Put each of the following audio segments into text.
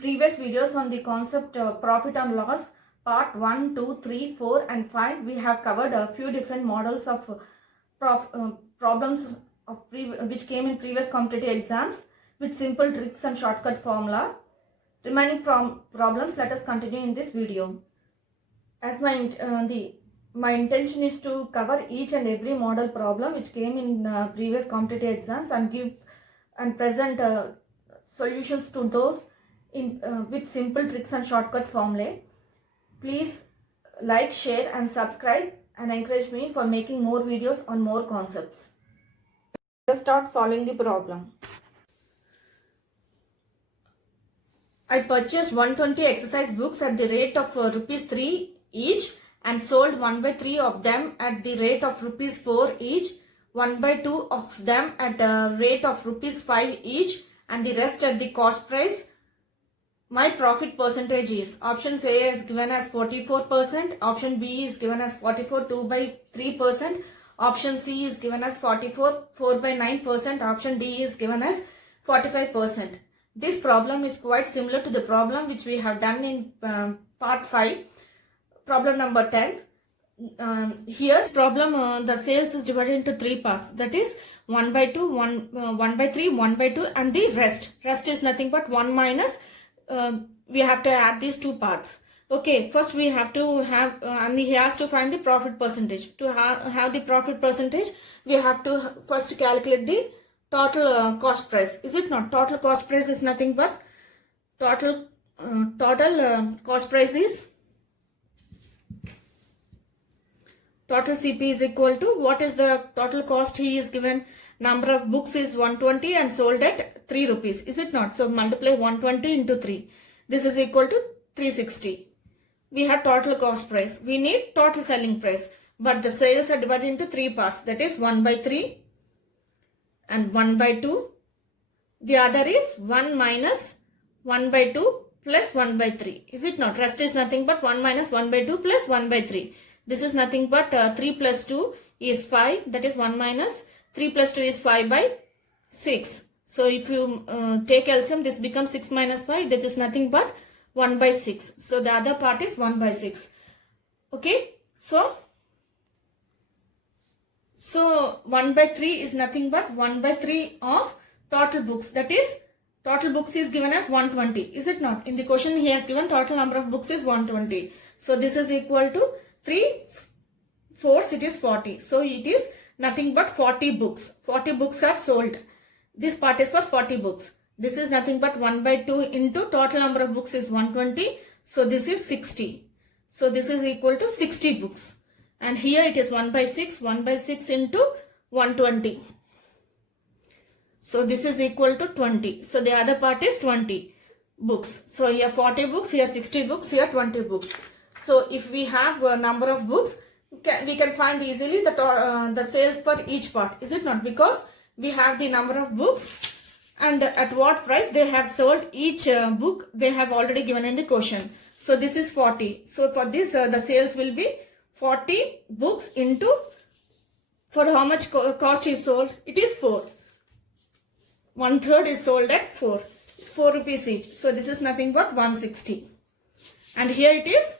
previous videos on the concept profit and loss, part 1, 2, 3, 4 and 5, we have covered a few different models of problems of which came in previous competitive exams with simple tricks and shortcut formula. Remaining from problems, let us continue in this video. As my intention is to cover each and every model problem which came in previous competitive exams and give and present solutions to those with simple tricks and shortcut formulae. Please like, share and subscribe and encourage me for making more videos on more concepts. Let's start solving the problem. I purchased 120 exercise books at the rate of rupees 3 each and sold 1/3 of them at the rate of rupees 4 each, 1/2 of them at a rate of rupees 5 each and the rest at the cost price. My profit percentage is, option A is given as 44%, option B is given as 44 2/3%, option C is given as 44 4/9%, option D is given as 45%. This problem is quite similar to the problem which we have done in part 5, problem number 10. Here problem the sales is divided into 3 parts, that is 1/2, 1/3, 1/2 and the rest. Rest is nothing but 1 minus, we have to add these 2 parts. Okay, first we have to have, and he has to find the profit percentage. To have the profit percentage, we have to first calculate the total cost price. Is it not? Total cost price is nothing but total cost price is, total CP is equal to, what is the total cost he is given? Number of books is 120 and sold at 3 rupees. Is it not? So multiply 120 into 3. This is equal to 360. We have total cost price. We need total selling price. But the sales are divided into 3 parts. That is 1/3 and 1/2. The other is 1 minus 1/2 plus 1/3. Is it not? Rest is nothing but 1 minus 1/2 plus 1/3. This is nothing but 3 plus 2 is 5. That is 1 minus 3 plus 2 is 5/6. So if you take LCM, this becomes 6 minus 5. That is nothing but 1/6. So the other part is 1/6. Okay. So 1/3 is nothing but 1/3 of total books. That is, total books is given as 120. Is it not? In the question he has given total number of books is 120. So this is equal to 3 4s, it is 40. So it is nothing but 40 books. 40 books are sold. This part is for 40 books. This is nothing but 1/2 into total number of books is 120. So this is 60. So this is equal to 60 books. And here it is 1/6. 1/6 into 120. So this is equal to 20. So the other part is 20 books. So here 40 books, here 60 books, here 20 books. So if we have a number of books, we can find easily the sales for each part. Is it not? Because we have the number of books and at what price they have sold each book, they have already given in the question. So this is 40. So for this the sales will be 40 books into, for how much cost is sold? It is 4. 1/3 is sold at 4 rupees each. So this is nothing but 160. And here it is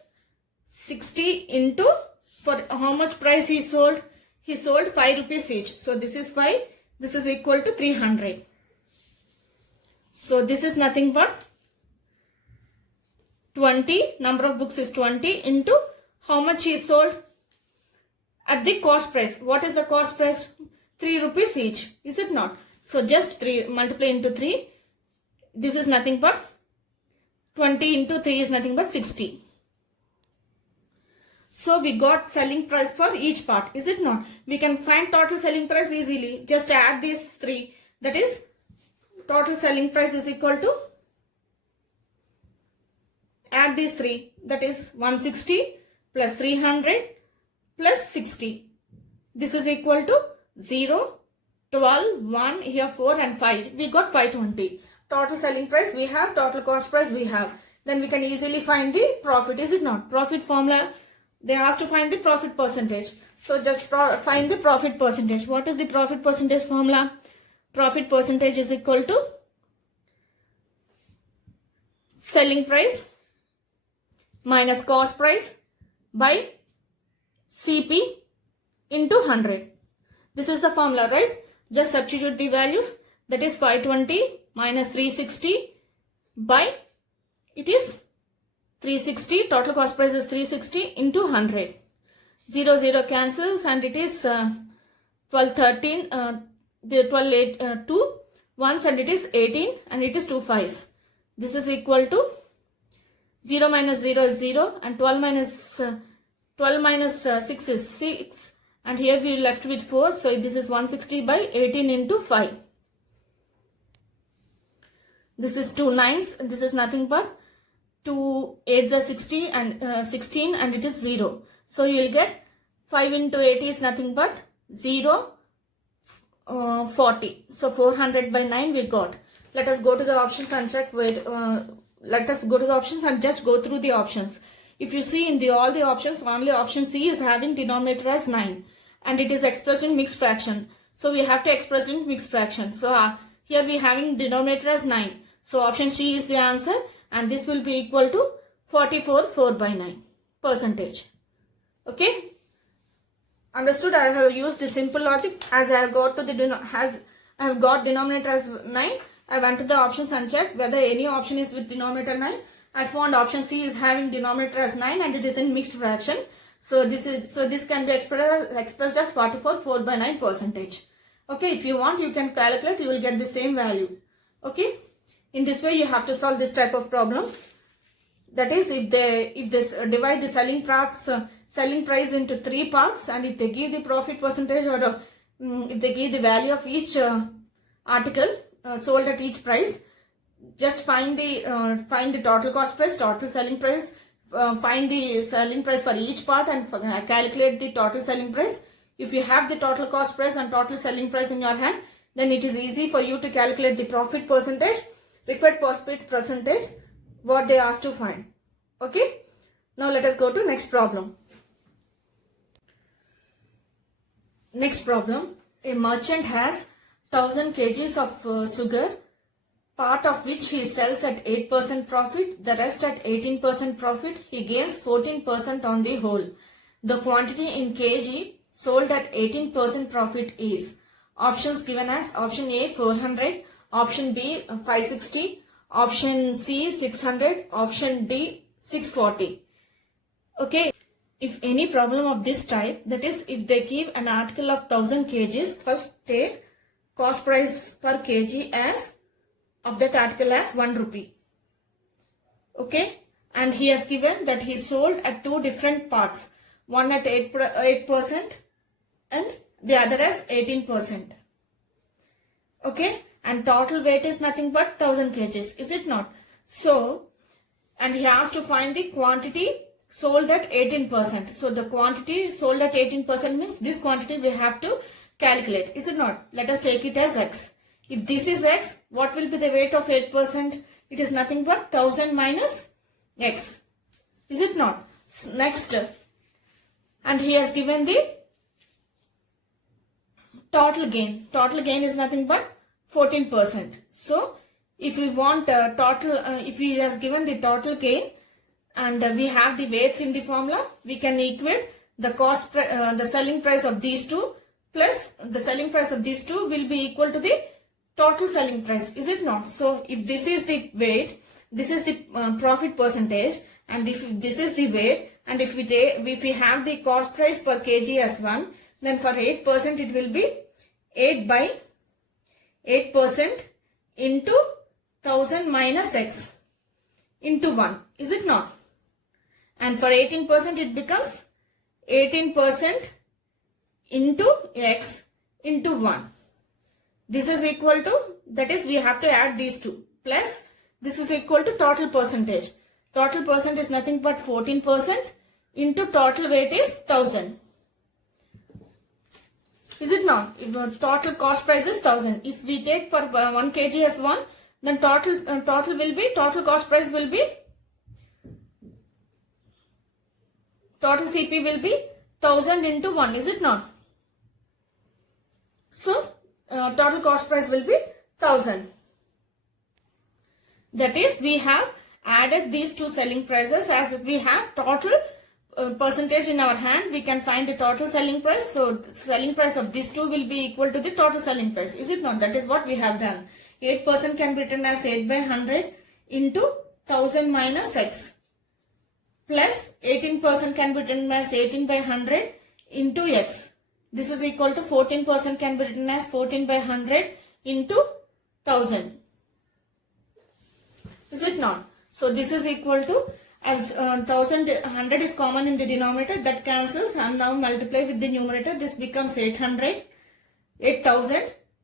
60 into, for how much price he sold? He sold 5 rupees each. So this is 5. This is equal to 300. So this is nothing but 20. Number of books is 20 into how much he sold at the cost price. What is the cost price? 3 rupees each. Is it not? So just 3 multiply into 3. This is nothing but 20 into 3 is nothing but 60. So we got selling price for each part. Is it not? We can find total selling price easily. Just add these 3. That is, total selling price is equal to, add these 3. That is 160 plus 300 plus 60. This is equal to 0, 12, 1, here 4 and 5. We got 520. Total selling price we have, total cost price we have. Then we can easily find the profit. Is it not? Profit formula, they asked to find the profit percentage. So just find the profit percentage. What is the profit percentage formula? Profit percentage is equal to selling price minus cost price by CP into 100. This is the formula, right? Just substitute the values. That is 520 minus 360 by, it is 360, total cost price is 360 into 100. 0, 0 cancels and it is 12, 13, the 12, 8, 2 ones and it is 18 and it is 2 5s. This is equal to 0 minus 0 is 0 and 12 minus 6 is 6 and here we left with 4. So this is 160 by 18 into 5. This is 2 9s. This is nothing but 2 8s are 60 and 16 and it is 0. So you will get 5 into 80 is nothing but 0, 40. So 400 by 9 we got. Let us go to the options and check let us go to the options and just go through the options. If you see in all the options, only option C is having denominator as 9 and it is expressed in mixed fraction. So we have to express in mixed fraction. So here we having denominator as 9. So option C is the answer and this will be equal to 44 4 by 9 percentage. Okay. Understood? I have used a simple logic. As I have got to I have got denominator as 9. I went to the options and checked whether any option is with denominator 9. I found option C is having denominator as 9 and it is in mixed fraction. So this can be expressed as 44 4 by 9 percentage. Okay, if you want you can calculate, you will get the same value. Okay, in this way you have to solve this type of problems. That is, if they divide the selling price into 3 parts and if they give the profit percentage or if they give the value of each article sold at each price, just find the total cost price, total selling price, find the selling price for each part and calculate the total selling price. If you have the total cost price and total selling price in your hand, then it is easy for you to calculate the profit percentage, required profit percentage, what they asked to find. Okay, now let us go to next problem. Next problem, a merchant has 1000 kgs of sugar, part of which he sells at 8% profit, the rest at 18% profit. He gains 14% on the whole. The quantity in kg sold at 18% profit is. Options given as option A 400, option B 560, option C 600, option D 640. Okay, if any problem of this type, that is if they give an article of 1000 kgs, first take cost price per kg as of that article as 1 rupee. Okay, and he has given that he sold at 2 different parts, one at 8% and the other as 18%. Okay, and total weight is nothing but 1000 kgs, is it not? So, and he has to find the quantity sold at 18%. So the quantity sold at 18% means this quantity we have to calculate, is it not? Let us take it as X. If this is X, what will be the weight of 8%? It is nothing but 1000 minus X, is it not? Next, and he has given the total gain. Total gain is nothing but 14%. So if we want if he has given the total gain and we have the weights in the formula, we can equate the the selling price of these two plus the selling price of these two will be equal to the total selling price, is it not? So if this is the weight, this is the profit percentage, and if this is the weight, and if we have the cost price per kg as 1, then for 8% it will be 8 by 8% into 1000 minus X into 1, is it not? And for 18% it becomes 18% into X into 1. This is equal to, that is we have to add these two, plus this is equal to total percentage. Total percent is nothing but 14% into total weight is 1000. Is it not? If total cost price is 1000. If we take for 1 kg as 1, then total cost price will be, total CP will be 1000 into 1, is it not? So total cost price will be 1000. That is, we have added these two selling prices, as we have total percentage in our hand, we can find the total selling price. So the selling price of these two will be equal to the total selling price. Is it not? That is what we have done. 8% can be written as 8 by 100 into 1000 minus x, plus 18% can be written as 18 by 100 into x. This is equal to 14% can be written as 14 by 100 into 1000. Is it not? So this is equal to, as 100 is common in the denominator, that cancels, and now multiply with the numerator. This becomes 8000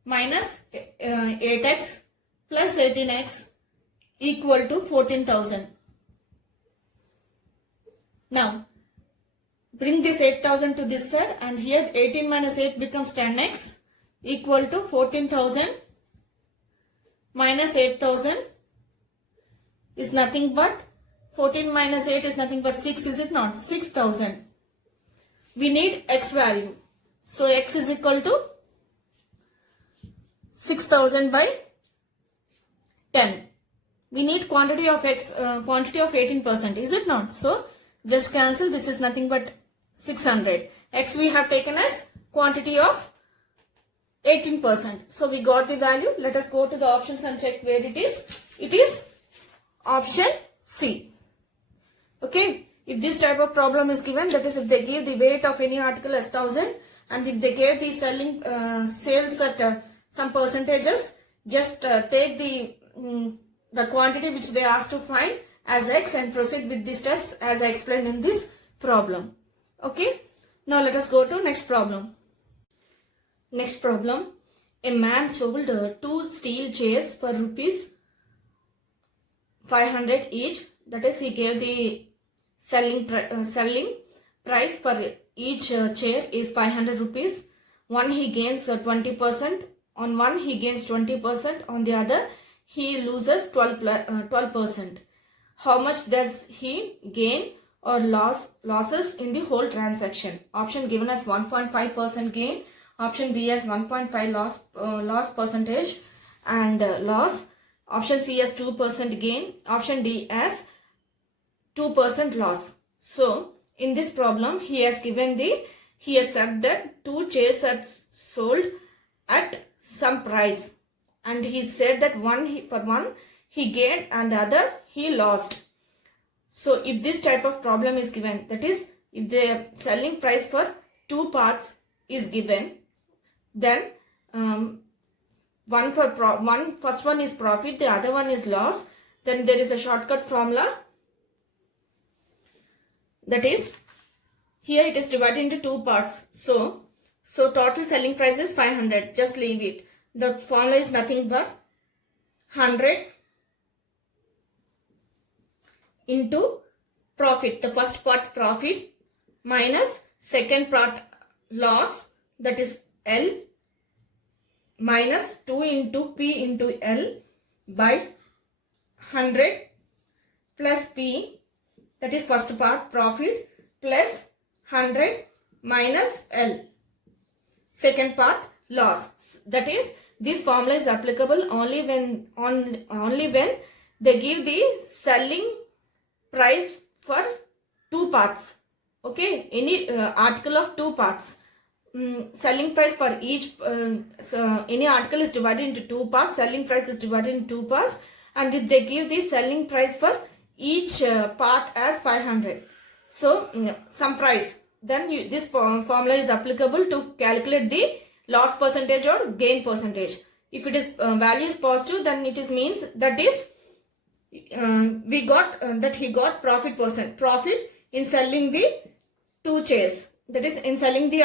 minus 8x plus 18x equal to 14,000. Now bring this 8,000 to this side, and here 18 minus 8 becomes 10x equal to 14,000 minus 8,000 is nothing but 14 minus 8 is nothing but 6, is it not? 6,000. We need x value. So x is equal to 6,000 by 10. We need quantity of x, quantity of 18%, is it not? So just cancel, this is nothing but 600. X we have taken as quantity of 18%. So we got the value. Let us go to the options and check where it is. It is option C. Okay, if this type of problem is given, that is if they give the weight of any article as 1000, and if they gave the selling sales at some percentages, just take the quantity which they asked to find as x and proceed with the steps as I explained in this problem. Okay, now let us go to next problem. Next problem, a man sold 2 steel chairs for rupees 500 each. That is, he gave the selling price for each chair is 500 rupees. One he gains 20%, on one he gains 20%, on the other he loses 12%. How much does he gain or losses in the whole transaction? Option given as 1.5% gain, option B as 1.5 loss percentage and loss, option C as 2% gain, option D as 2% loss. So in this problem he has said that 2 chairs are sold at some price, and he said that for one he gained and the other he lost. So if this type of problem is given, that is if the selling price for 2 parts is given, then first one is profit, the other one is loss, then there is a shortcut formula. That is, here it is divided into 2 parts. So total selling price is 500. Just leave it. The formula is nothing but 100 into profit. The first part profit minus second part loss, that is L, minus 2 into P into L by 100 plus P, that is first part profit, plus 100 minus L, second part loss. That is, this formula is applicable only when they give the selling price for 2 parts. Okay, any article of 2 parts. Selling price for each any article is divided into 2 parts. Selling price is divided into 2 parts, and if they give the selling price for each part as 500, so some price, then this formula is applicable to calculate the loss percentage or gain percentage. If it is value is positive, then it is means that is we got that he got profit in selling the 2 chairs, that is in selling the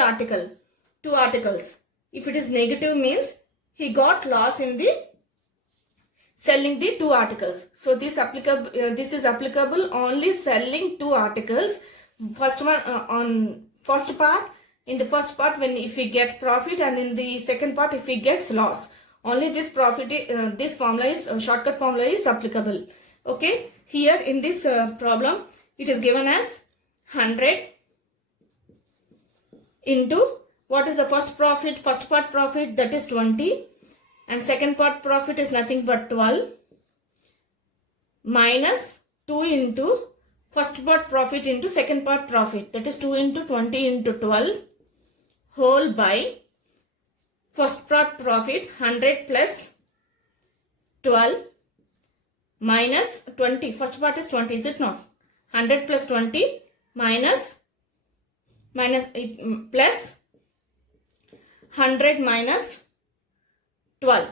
2 articles. If it is negative, means he got loss in the selling the 2 articles. So this is applicable only selling 2 articles. First one on first part, in the first part when if he gets profit, and in the second part if he gets loss. Only this this formula is shortcut formula is applicable. Okay, here in this problem it is given as 100 into what is the first part profit, that is 20, and second part profit is nothing but 12, minus 2 into first part profit into second part profit, that is 2 into 20 into 12 whole by first part profit 100 plus 12 minus 20. First part is 20, is it not? 100 plus 20 minus plus 100 minus 12.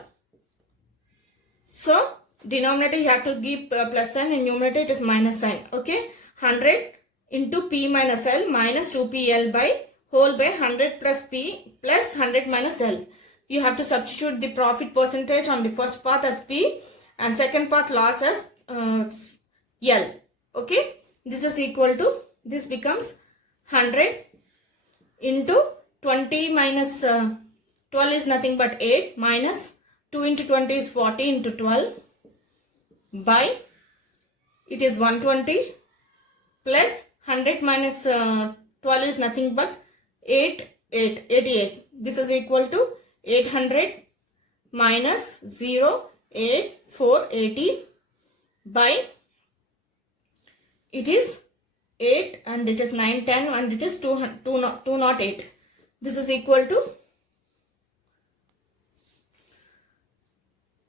So denominator you have to give plus sign, and numerator it is minus sign. Okay, 100 into P minus L minus 2PL by whole by 100 plus P plus 100 minus L. You have to substitute the profit percentage on the first part as P and second part loss as L. Okay, this is equal to, this becomes 100 into 20 minus 12 is nothing but 8 minus 2 into 20 is 40 into 12 by, it is 120 plus 100 minus 12 is nothing but 88. This is equal to 800 minus 0, 8, 480 by, it is 8 and it is 9, 10 and it is 208. This is equal to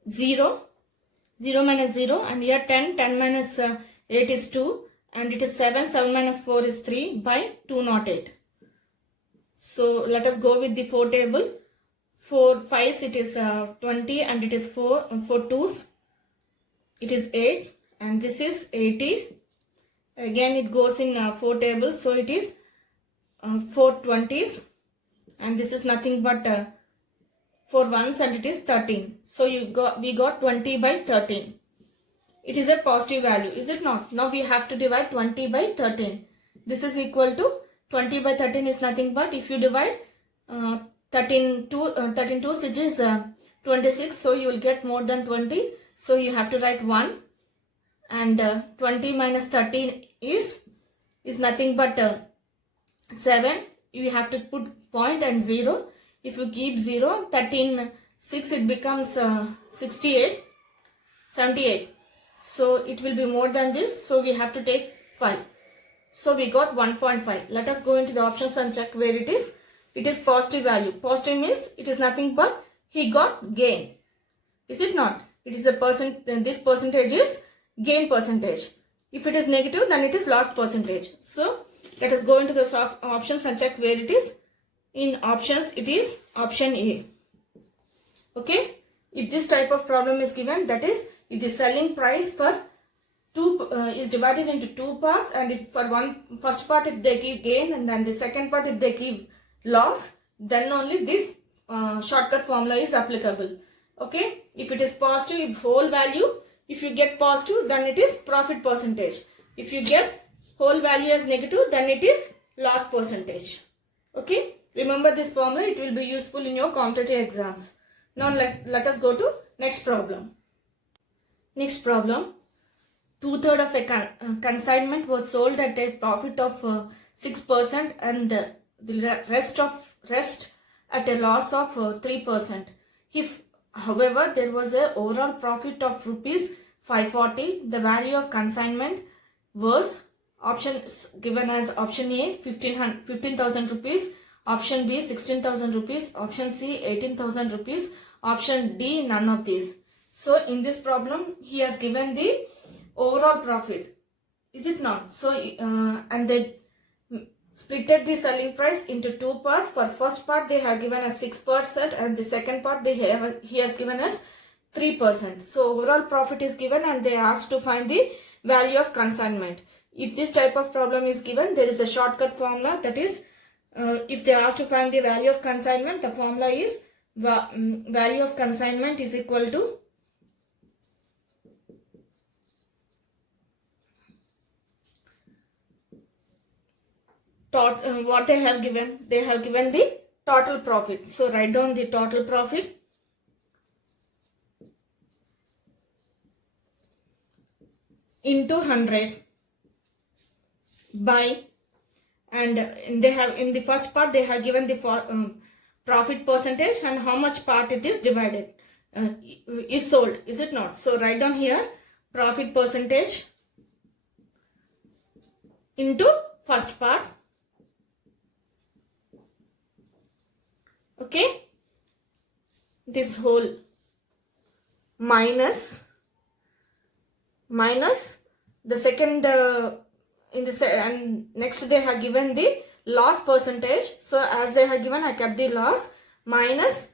0, 0 minus 0, and here 10, 10 minus 8 is 2 and it is 7, 7 minus 4 is 3 by 208. So let us go with the 4 table. 4 5s it is 20 and it is 4 2s it is 8 and this is 80. Again it goes in 4 tables, so it is 4 20s and this is nothing but 4 ones and it is 13. So we got 20 by 13. It is a positive value, is it not? Now we have to divide 20 by 13. This is equal to 20 by 13 is nothing but, if you divide 13 twos it is 26, so you will get more than 20. So you have to write 1 and 20 minus 13 is nothing but 7. You have to put point and 0. If you keep 0, 13, 6 it becomes 68, 78. So it will be more than this, so we have to take 5. So we got 1.5. Let us go into the options and check where it is. It is positive value. Positive means it is nothing but he got gain. Is it not? It is a this percentage is gain percentage. If it is negative, then it is loss percentage. So let us go into the options and check where it is. In options, it is option A. Okay. If this type of problem is given, that is, if the selling price for is divided into 2 parts, and if for first part if they give gain and then the second part if they give loss, then only this shortcut formula is applicable. Okay. If it is positive, if whole value, if you get positive, then it is profit percentage. If you get whole value as negative, then it is loss percentage. Okay. Remember this formula, it will be useful in your competitive exams. Now let us go to next problem. Next problem. 2/3 of a consignment was sold at a profit of 6% and the rest at a loss of 3%. If, however, there was a overall profit of rupees 540, the value of consignment was given as option A 15,000 rupees, option B 16,000 rupees, option C 18,000 rupees, option D none of these. So in this problem he has given the overall profit, is it not? So and they splitted the selling price into 2 parts. For first part they have given us 6% and the second part he has given us 3%. So overall profit is given and they asked to find the value of consignment. If this type of problem is given, there is a shortcut formula, that is, if they ask to find the value of consignment, the formula is value of consignment is equal to what they have given. They have given the total profit. So write down the total profit into 100 by, and they have, in the first part they have given the profit percentage and how much part it is divided is sold, is it not? So write down here profit percentage into first part. Okay, this whole minus the second in the and next they have given the loss percentage. So as they have given, I kept the loss minus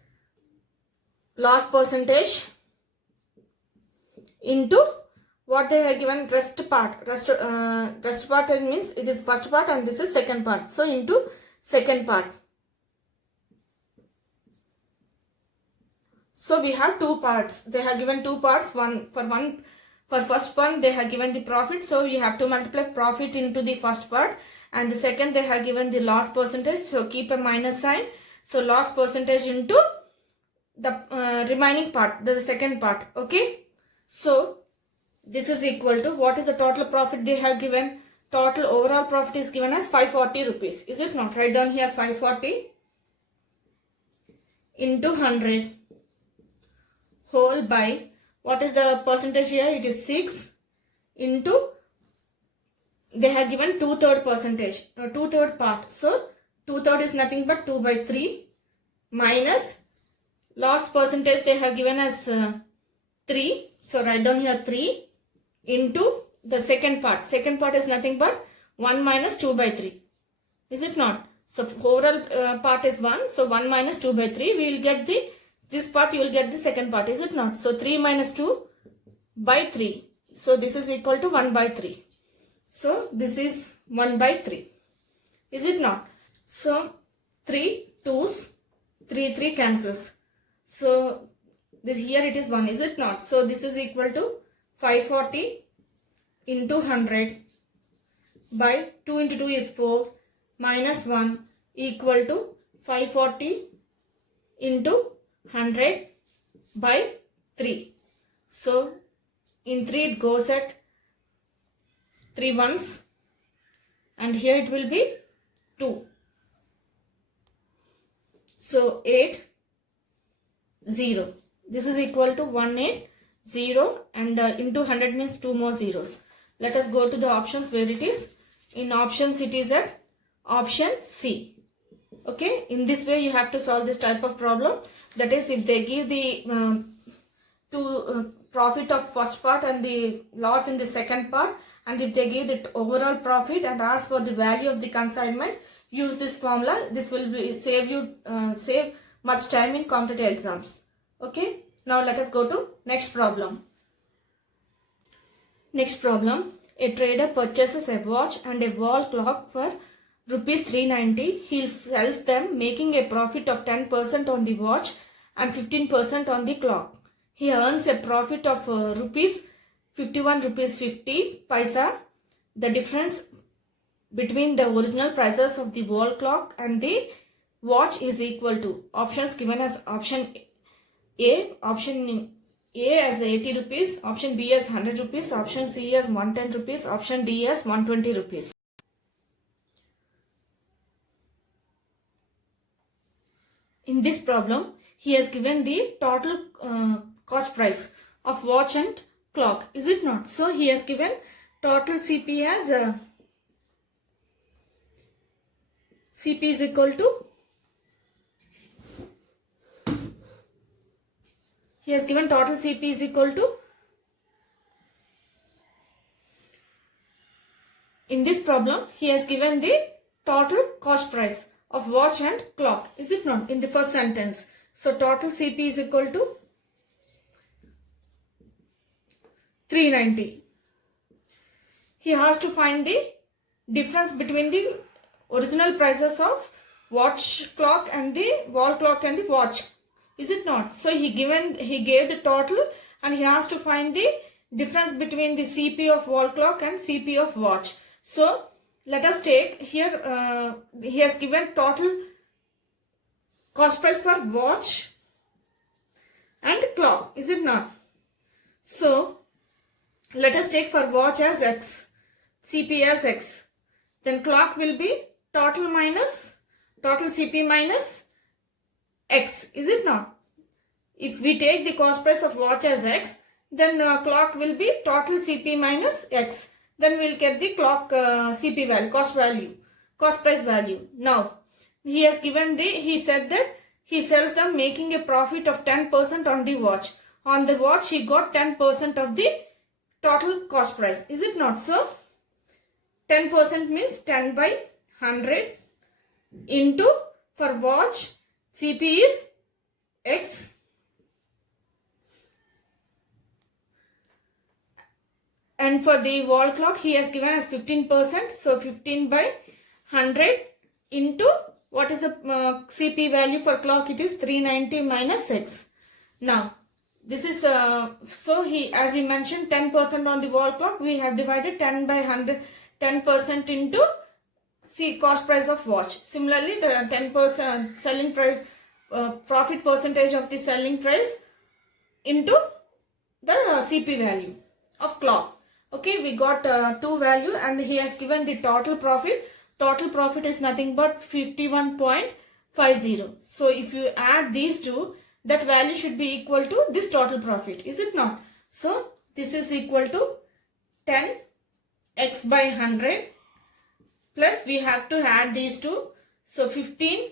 loss percentage into what they have given rest part. Rest part means it is first part and this is second part. So into second part. So we have two parts. They have given two parts. For first one they have given the profit. So you have to multiply profit into the first part. And the second they have given the loss percentage. So keep a minus sign. So loss percentage into the remaining part, the second part. Okay. So this is equal to, what is the total profit they have given? Total overall profit is given as 540 rupees. Is it not? Write down here 540 into 100 whole by, what is the percentage here? It is 6 into, they have given 2/3 percentage, 2/3 part. So 2/3 is nothing but 2 by 3 minus loss percentage they have given as 3. So write down here 3 into the second part. Second part is nothing but 1 minus 2 by 3. Is it not? So overall part is 1. So 1 minus 2 by 3. We will get this part, you will get the second part. Is it not? So 3 minus 2 by 3. So this is equal to 1 by 3. So this is 1 by 3. Is it not? So 3 2's, 3 cancels. So this here it is 1. Is it not? So this is equal to 540 into 100 by 2 into 2 is 4 minus 1 equal to 540 into 100 by 3. So in 3 it goes at 3 ones and here it will be 2. So 8 0. This is equal to 180 and into 100 means 2 more zeros. Let us go to the options where it is. In options it is at option C. Okay, in this way you have to solve this type of problem. That is, if they give the profit of first part and the loss in the second part, and if they give the overall profit and ask for the value of the consignment, use this formula. This will be save much time in competitive exams. Okay, now let us go to next problem. Next problem, a trader purchases a watch and a wall clock for rupees 390. He sells them, making a profit of 10% on the watch and 15% on the clock. He earns a profit of rupees 51 rupees 50 paisa. The difference between the original prices of the wall clock and the watch is equal to, options given as option A, option A as 80 rupees, option B as 100 rupees, option C as 110 rupees, option D as 120 rupees. In this problem, he has given the total cost price of watch and clock. Is it not? So he has given total CP as CP is equal to, he has given total CP is equal to, in this problem he has given the total cost price of watch and clock. Is it not? In the first sentence. So total CP is equal to 390. He has to find the difference between the original prices of watch clock and the wall clock and the watch. Is it not? So he gave the total and he has to find the difference between the CP of wall clock and CP of watch. So let us take here, he has given total cost price for watch and clock. Is it not? So let us take for watch as X, CP as X. Then clock will be total CP minus X. Is it not? If we take the cost price of watch as X, then clock will be total CP minus X. then we'll get the clock CP value, cost price value. Now, he has given he said that he sells them making a profit of 10% on the watch. On the watch, he got 10% of the total cost price. Is it not so? 10% means 10 by 100 into, for watch, CP is X. And for the wall clock, he has given as 15%. So 15 by 100 into, what is the CP value for clock? It is 390 minus X. Now, this is, so he, as he mentioned, 10% on the wall clock, we have divided 10 by 100, 10% into cost price of watch. Similarly, the 10% selling price, profit percentage of the selling price into the CP value of clock. Okay, we got two value, and he has given the total profit. Total profit is nothing but 51.50. So if you add these two, that value should be equal to this total profit, is it not? So this is equal to 10x by 100 plus we have to add these two. So 15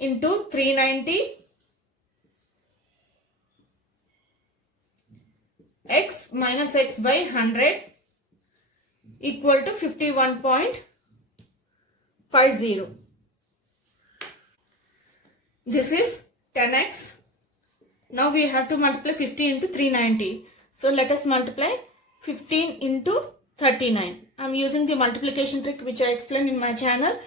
into 390 x minus x by 100 equal to 51.50. This is 10x. Now we have to multiply 50 into 390. So let us multiply 15 into 39. I am using the multiplication trick which I explained in my channel.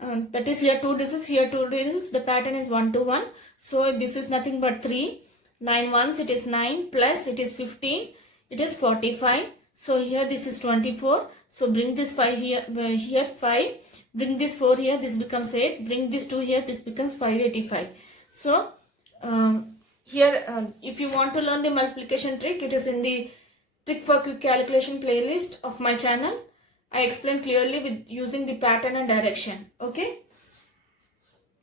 That is, here 2 digits, here 2 digits. The pattern is 1 to 1. So this is nothing but 3. 9 ones, it is 9, plus it is 15, it is 45. So here this is 24. So bring this 5 here, here 5. Bring this 4 here, this becomes 8. Bring this 2 here, this becomes 585. So here if you want to learn the multiplication trick, it is in the trick for quick calculation playlist of my channel. I explain clearly with using the pattern and direction. Okay.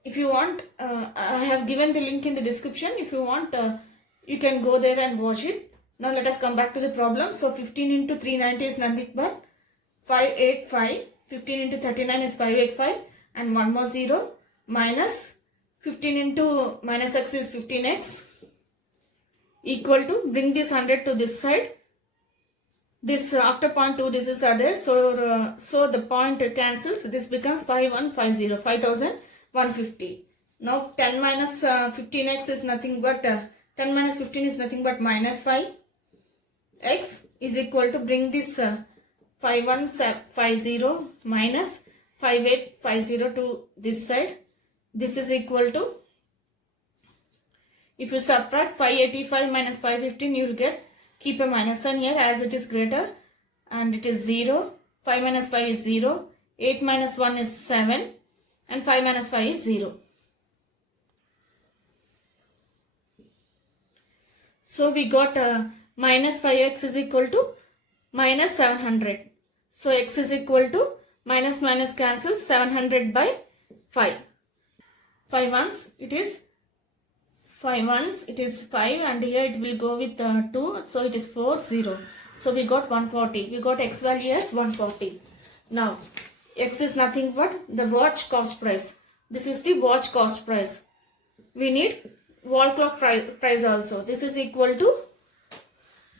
If you want, I have given the link in the description. If you want, you can go there and watch it. Now let us come back to the problem. So 15 into 390 is nothing but 585. 15 into 39 is 585. And one more 0. Minus 15 into minus x is 15x. Equal to, bring this 100 to this side. This after point 2 digits are there. So, so the point cancels. This becomes 5150. 5150. Now 10 minus 15x is nothing but 10 minus 15 is nothing but minus 5. X is equal to, bring this 5150 minus 5850 to this side. This is equal to, if you subtract 585 minus 515, you will get, keep a minus sign here as it is greater, and it is 0. 5 minus 5 is 0. 8 minus 1 is 7. And 5 minus 5 is 0. So we got minus 5x is equal to minus 700. So x is equal to, minus minus cancels, 700 by 5. 5 ones, it is 5 ones, it is 5, and here it will go with 2. So it is 4, 0. So we got 140. We got x value as 140. Now x is nothing but the watch cost price. This is the watch cost price. We need wall clock price also. This is equal to,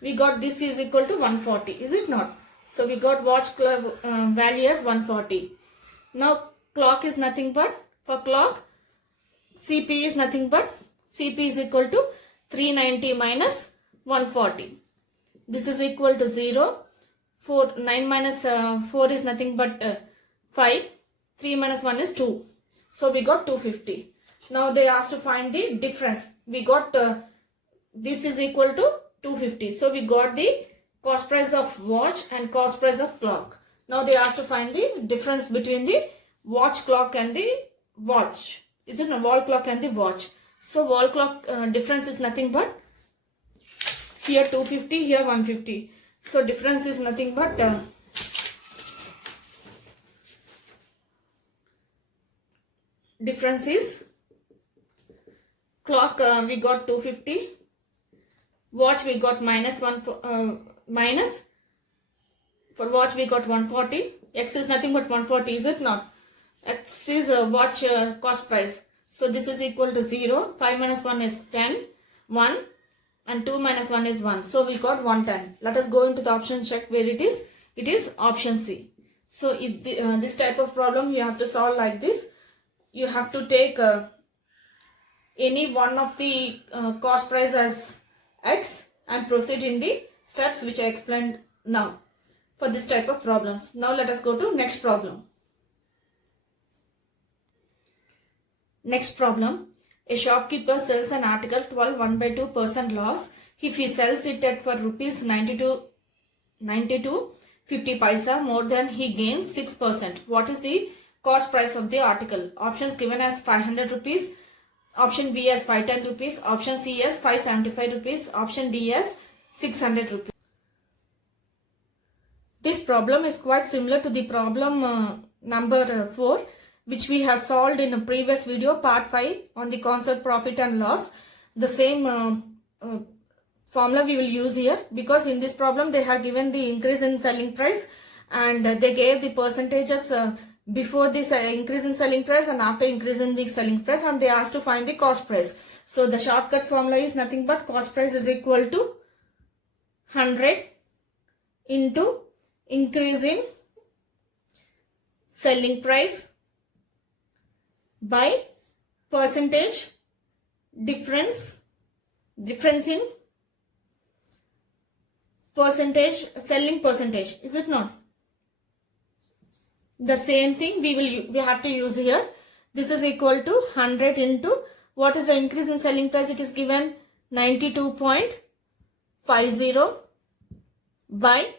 we got this is equal to 140. Is it not? So we got watch clock value as 140. Now clock is nothing but, for clock, CP is nothing but, CP is equal to 390 minus 140. This is equal to 0. 9 minus 4 is nothing but 5. 3 minus 1 is 2. So we got 250. Now they asked to find the difference. We got this is equal to 250. So we got the cost price of watch and cost price of clock. Now they asked to find the difference between the watch clock and the watch. Is it not? Wall clock and the watch. So wall clock difference is nothing but, here 250, here 150. So difference is nothing but difference is, clock we got 250, watch we got minus For watch we got 140. X is nothing but 140, is it not? X is watch cost price. So this is equal to 0. 5 minus 1 is 10. 1. And 2 minus 1 is 1. So we got 110. Let us go into the option check where it is. It is option C. So if this type of problem you have to solve like this. You have to take any one of the cost price as X and proceed in the steps which I explained now for this type of problems. Now let us go to next problem. Next problem. A shopkeeper sells an article 12 1/2% loss. If he sells it at for rupees 92.50 paisa more than he gains 6%. What is the cost price of the article? Options given as 500 rupees. Option B as 510 rupees. Option C as 575 rupees. Option D as 600 rupees. This problem is quite similar to the problem number 4, which we have solved in a previous video, part 5, on the concept profit and loss. The same formula we will use here, because in this problem they have given the increase in selling price and they gave the percentages before this increase in selling price and after increase in the selling price, and they asked to find the cost price. So the shortcut formula is nothing but cost price is equal to 100 into increase in selling price by percentage difference in percentage, selling percentage, is it not? The same thing we have to use here. This is equal to 100 into what is the increase in selling price? It is given 92.50 by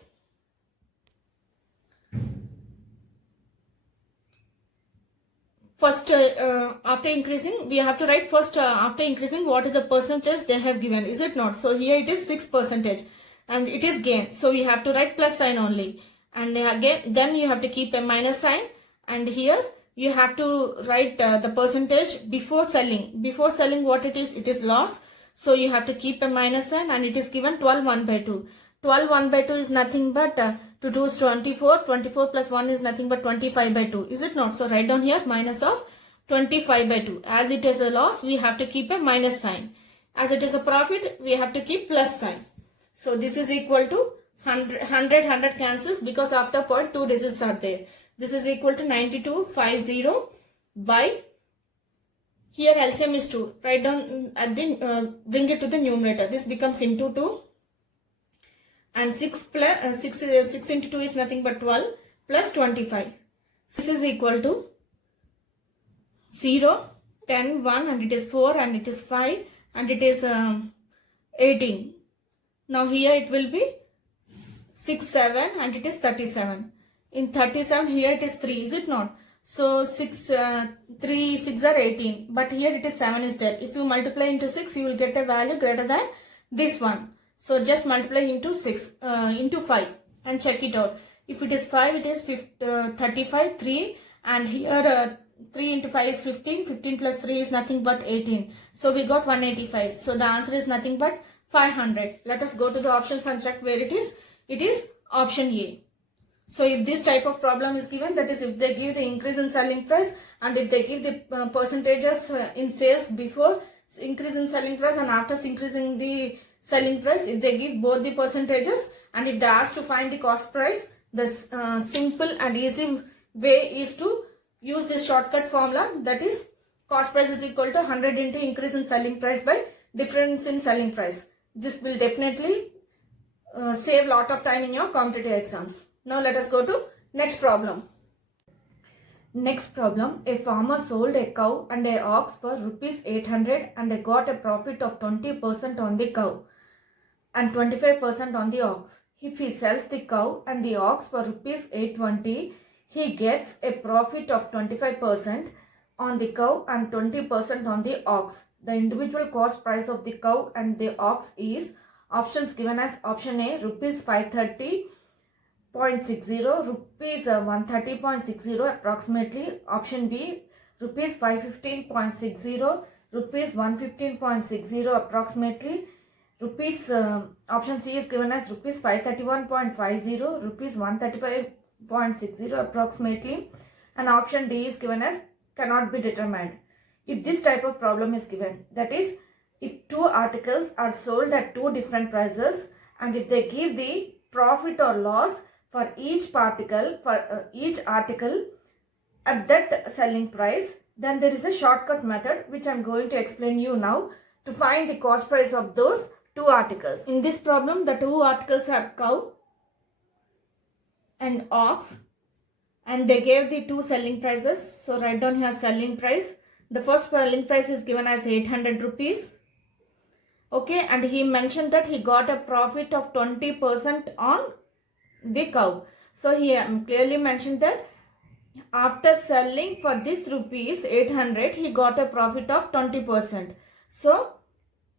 first after increasing we have to write first after increasing what is the percentage they have given, is it not? So here it is 6% and it is gain, so we have to write plus sign only, and again then you have to keep a minus sign, and here you have to write the percentage before selling. Before selling what it is loss, so you have to keep a minus sign, and it is given 12 1/2. 12 1/2 is nothing but 2 2 is 24. 24 plus 1 is nothing but 25/2. Is it not? So write down here minus of 25/2. As it is a loss, we have to keep a minus sign. As it is a profit, we have to keep plus sign. So this is equal to 100 cancels because after point 2 digits are there. This is equal to 92.50 by, here LCM is 2. Write down at the bring it to the numerator. This becomes into 2. And 6 into 2 is nothing but 12 plus 25. This is equal to 0, 10, 1 and it is 4 and it is 5 and it is 18. Now here it will be 6, 7 and it is 37. In 37 here it is 3, is it not? So 3, 6 are 18. But here it is 7 is there. If you multiply into 6, you will get a value greater than this one. So just multiply into 6 into 5 and check it out. If it is 5, it is 35, 3 and here 3 into 5 is 15. 15 plus 3 is nothing but 18. So we got 185. So the answer is nothing but 500. Let us go to the options and check where it is. It is option A. So if this type of problem is given, that is if they give the increase in selling price and if they give the percentages in sales before increase in selling price and after increasing the selling price, if they give both the percentages and if they ask to find the cost price, the simple and easy way is to use this shortcut formula, that is cost price is equal to 100 into increase in selling price by difference in selling price. This will definitely save lot of time in your competitive exams. Now let us go to next problem. Next problem, a farmer sold a cow and a ox for rupees 800 and got a profit of 20% on the cow and 25% on the ox. If he sells the cow and the ox for rupees 820, he gets a profit of 25% on the cow and 20% on the ox. The individual cost price of the cow and the ox is, options given as option A, rupees 530.60, rupees 130.60 approximately. Option B, rupees 515.60, rupees 115.60 approximately. rupees, option C is given as rupees 531.50, rupees 135.60 approximately, and option D is given as cannot be determined. If this type of problem is given, that is, if two articles are sold at two different prices and if they give the profit or loss for each article at that selling price, then there is a shortcut method which I am going to explain you now to find the cost price of those two articles. In this problem, the two articles are cow and ox, and they gave the two selling prices. So write down here selling price. The first selling price is given as 800 rupees. Okay, and he mentioned that he got a profit of 20% on the cow. So he clearly mentioned that after selling for this rupees 800, he got a profit of 20%. So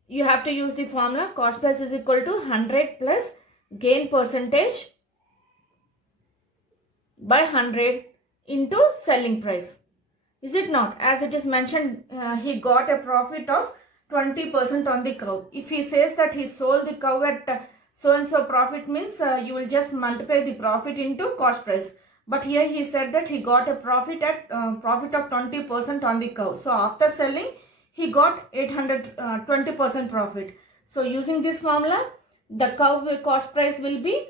you have to use the formula cost price is equal to 100 plus gain percentage by 100 into selling price. Is it not? As it is mentioned, he got a profit of 20% on the cow. If he says that he sold the cow at so and so profit, means you will just multiply the profit into cost price. But here he said that he got a profit at profit of 20% on the cow. So after selling, he got 20% profit. So using this formula, the cow cost price will be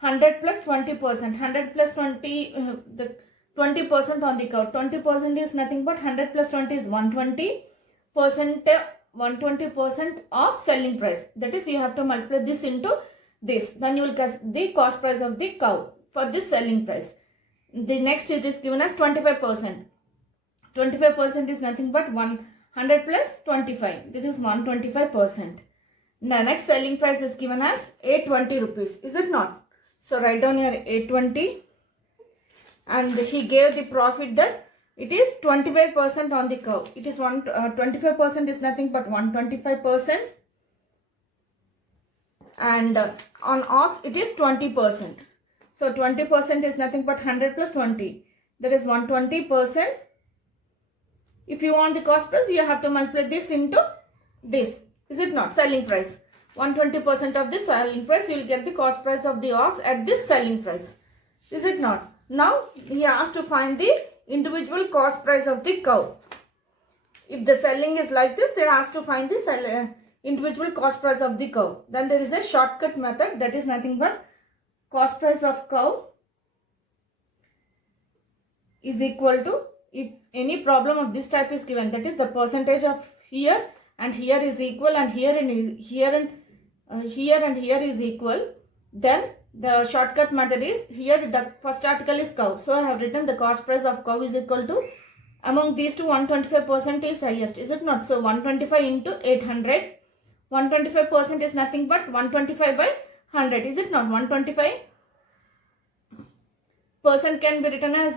100 plus 20%. 100 plus 20, the 20% on the cow. 20% is nothing but 100 plus 20 is 120%. 120% of selling price. That is, you have to multiply this into this. Then you will get the cost price of the cow for this selling price. The next is given as 25%. 25% is nothing but 100 plus 25. This is 125%. The next selling price is given as 820 rupees. Is it not? So write down here 820. And he gave the profit that it is 25% on the cow. It is 25% is nothing but 125%. And on ox it is 20%. So 20% is nothing but 100 plus 20. That is 120%. If you want the cost price, you have to multiply this into this. Is it not? Selling price. 120% of the selling price, you will get the cost price of the ox at this selling price. Is it not? Now he asked to find the individual cost price of the cow. If the selling is like this, they asked to find the individual cost price of the cow. Then there is a shortcut method, that is nothing but cost price of cow is equal to, if any problem of this type is given, that is the percentage of here and here is equal and here and here is equal, then the shortcut method is, here the first article is cow. So I have written the cost price of cow is equal to, among these two 125% is highest. Is it not? So 125 into 800. 125% is nothing but 125 by 100. Is it not? 125% can be written as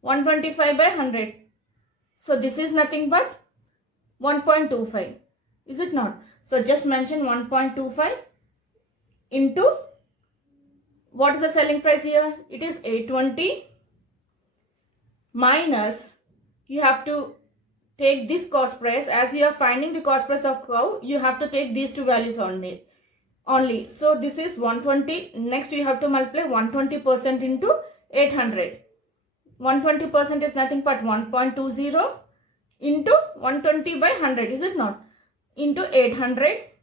125 by 100. So this is nothing but 1.25. Is it not? So just mention 1.25 into, what is the selling price here? It is 820 minus, you have to take this cost price. As you are finding the cost price of cow, you have to take these two values only. So this is 120. Next you have to multiply 120% into 800. 120% is nothing but 1.20 into 120 by 100. Is it not? Into 800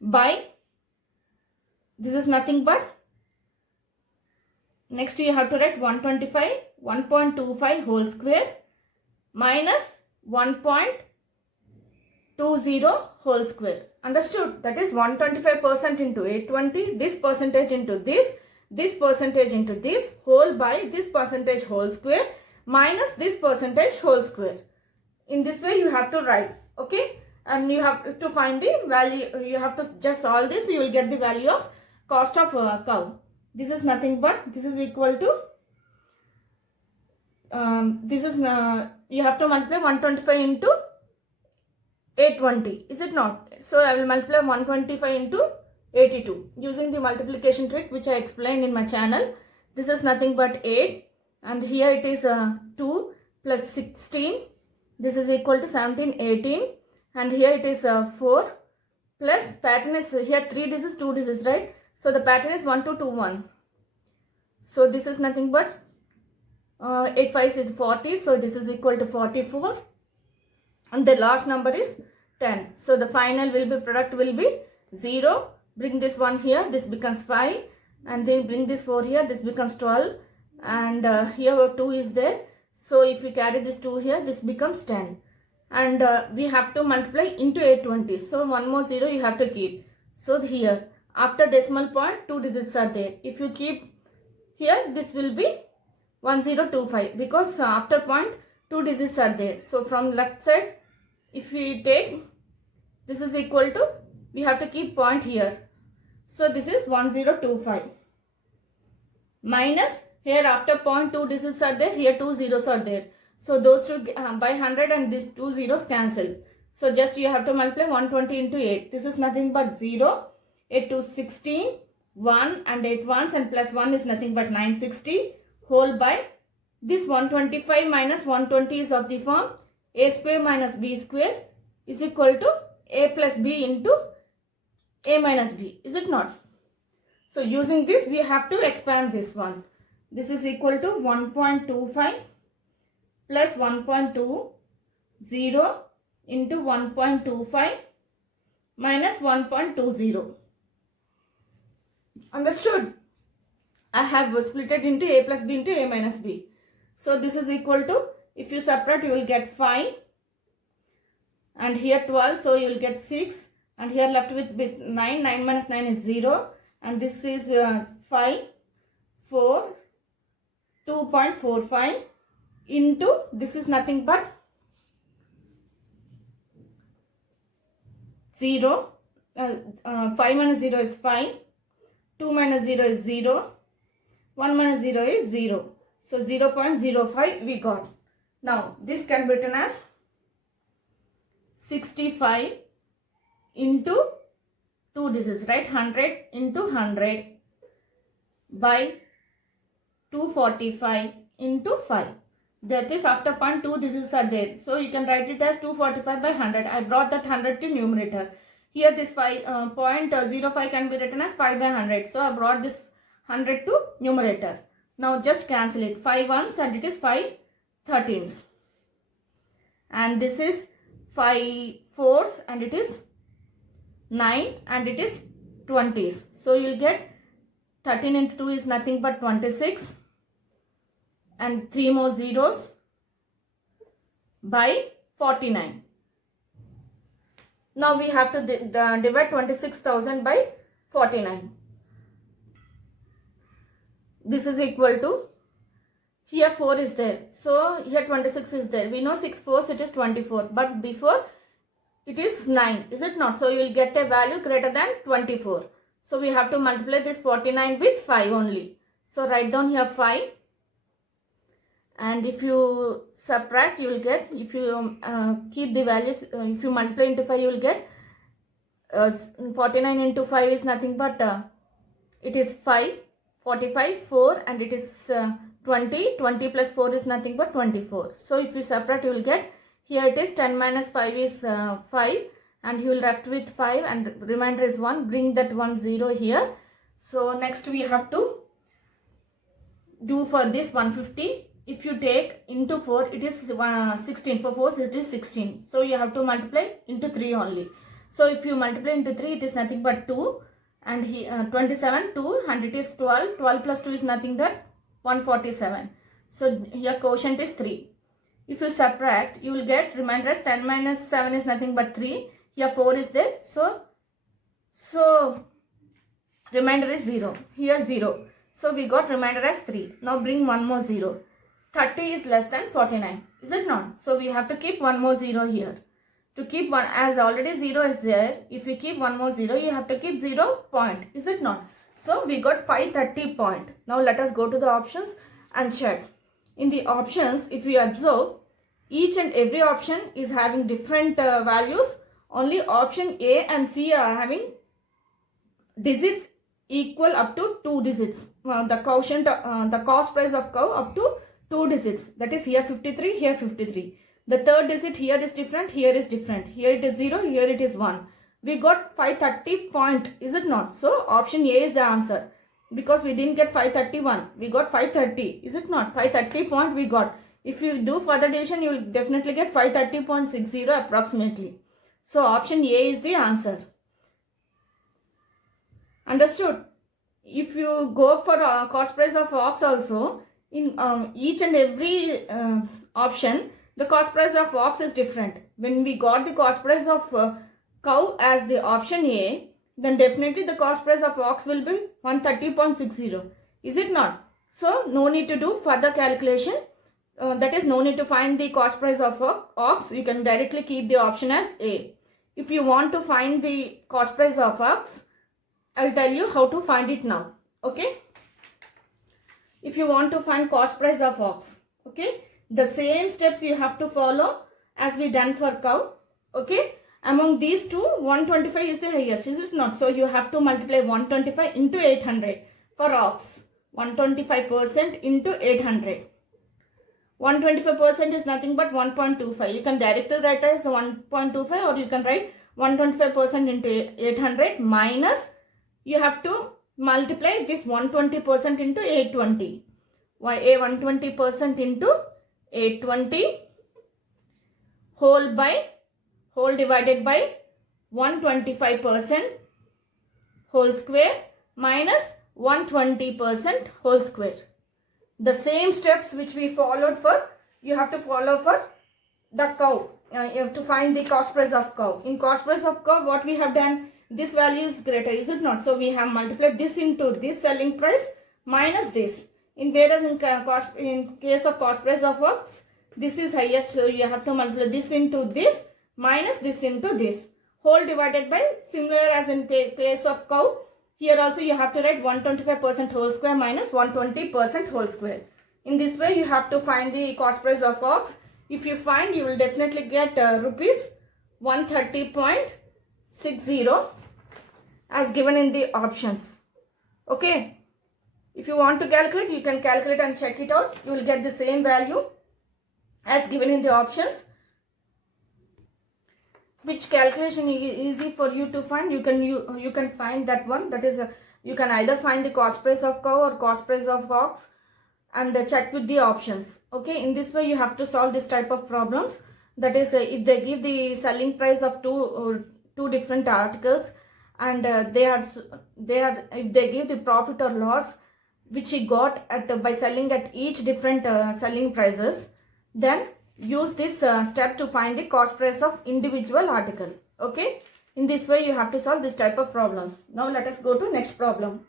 by, this is nothing but, next you have to write 125 whole square minus 1.20 whole square. Understood? That is 125% into 820, this percentage into this percentage into this, whole by this percentage whole square minus this percentage whole square. In this way you have to write. Okay? And you have to find the value. You have to just solve this. You will get the value of cost of cow. This is nothing but, this is equal to, you have to multiply 125 into 820. Is it not? So I will multiply 125 into 82 using the multiplication trick which I explained in my channel. This is nothing but 8, and here it is 2 plus 16. This is equal to 17, 18. and here it is 4 plus pattern is here 3 digits, 2 digits, right? So the pattern is 1 2 2 1. So this is nothing but 8 5 is 40. So this is equal to 44, and the last number is 10. So the final will be product will be 0. Bring this one here, this becomes 5, and then bring this 4 here, this becomes 12, and here 2 is there. So if we carry this 2 here, this becomes 10, and we have to multiply into 820. So one more 0 you have to keep. So here after decimal point 2 digits are there. If you keep here, this will be 1025 because after point 2 digits are there. So from left side, if we take, this is equal to, we have to keep point here. So this is 1025 minus here after point 2 digits are there, here 2 zeros are there. So those two by 100 and these 2 zeros cancel. So just you have to multiply 120 into 8. This is nothing but 0, 8 to 16, 1 and 8 ones, and plus 1 is nothing but 960 whole by this 125 minus 120 is of the form a square minus b square is equal to a plus b into a minus b, is it not? So using this we have to expand this one. This is equal to 1.25 plus 1.20 into 1.25 minus 1.20. Understood? I have split it into a plus b into a minus b. So this is equal to, if you separate you will get 5, and here 12, so you will get 6, and here left with 9, 9 minus 9 is 0, and this is 5, 4, 2.45 into, this is nothing but 0, 5 minus 0 is 5, 2 minus 0 is 0, 1 minus 0 is 0. So 0.05 we got. Now this can be written as 65 into 2 digits, right? 100 into 100 by 245 into 5. That is after point 2 digits are there. So you can write it as 245 by 100. I brought that 100 to numerator. Here this 0.05 can be written as 5 by 100. So I brought this 100 to numerator. Now just cancel it. 5 ones and it is 5 13s. And this is 5 fours and it is 9 and it is 20s. So you will get 13 into 2 is nothing but 26. And 3 more zeros by 49. Now we have to divide 26,000 by 49. This is equal to, here 4 is there, so here 26 is there. We know 6 4s it is 24, but before it is 9, is it not? So you will get a value greater than 24. So we have to multiply this 49 with 5 only. So write down here 5. And if you subtract, you will get, if you keep the values, if you multiply into 5, you will get 49 into 5 is nothing but, it is 5, 45, 4 and it is 20, 20 plus 4 is nothing but 24. So if you separate, you will get, here it is 10 minus 5 is 5 and you will left with 5 and remainder is 1. Bring that 1 0 here. So next we have to do for this 150. If you take into 4, it is 16. For 4, it is 16. So you have to multiply into 3 only. So if you multiply into 3, it is nothing but 2. And here 27, 2 and it is 12. 12 plus 2 is nothing but 147. So here quotient is 3. If you subtract, you will get remainder as 10 minus 7 is nothing but 3. Here 4 is there. So remainder is 0. Here 0. So we got remainder as 3. Now bring one more 0. 30 is less than 49. Is it not? So we have to keep one more 0 here. To keep one, as already 0 is there, if you keep one more 0, you have to keep 0 point. Is it not? So we got 530 point. Now let us go to the options and check. In the options, if you observe, each and every option is having different values. Only option A and C are having digits equal up to 2 digits. The quotient, the cost price of cow up to 2 digits. That is here 53, here 53. The third digit here is different, here is different. Here it is 0, here it is 1. We got 530 point, is it not? So option A is the answer. Because we didn't get 531, we got 530, is it not? 530 point we got. If you do further division, you will definitely get 530.60 approximately. So option A is the answer. Understood? If you go for cost price of ox also, in each and every option, the cost price of ox is different. When we got the cost price of cow as the option A, then definitely the cost price of ox will be 130.60. Is it not? So no need to do further calculation. That is, no need to find the cost price of ox. You can directly keep the option as A. If you want to find the cost price of ox, I will tell you how to find it now. Okay. If you want to find cost price of ox, okay, the same steps you have to follow as we done for cow. Okay. Among these two, 125 is the highest, is it not? So you have to multiply 125 into 800 for ox. 125% into 800. 125% is nothing but 1.25. You can directly write as 1.25, or you can write 125% into 800 minus, you have to multiply this 120% into 820. Why a 120% into 820 whole divided by 125% whole square minus 120% whole square. The same steps which we followed for, you have to follow for the cow. You have to find the cost price of cow. In cost price of cow, what we have done, this value is greater, is it not? So we have multiplied this into this selling price minus this. Whereas in case of cost price of ox, this is highest, so you have to multiply this into this minus this into this. Whole divided by, similar as in case of cow, here also you have to write 125% whole square minus 120% whole square. In this way you have to find the cost price of ox. If you find, you will definitely get rupees 130.60 as given in the options. Okay. If you want to calculate, you can calculate and check it out. You will get the same value as given in the options. Which calculation is easy for you to find, you can find that one. That is, you can either find the cost price of cow or cost price of ox and check with the options. Okay, in this way you have to solve this type of problems. That is, if they give the selling price of two different articles, and if they give the profit or loss which he got at by selling at each different selling prices, then use this step to find the cost price of individual article. Okay, in this way you have to solve this type of problems. Now let us go to next problem.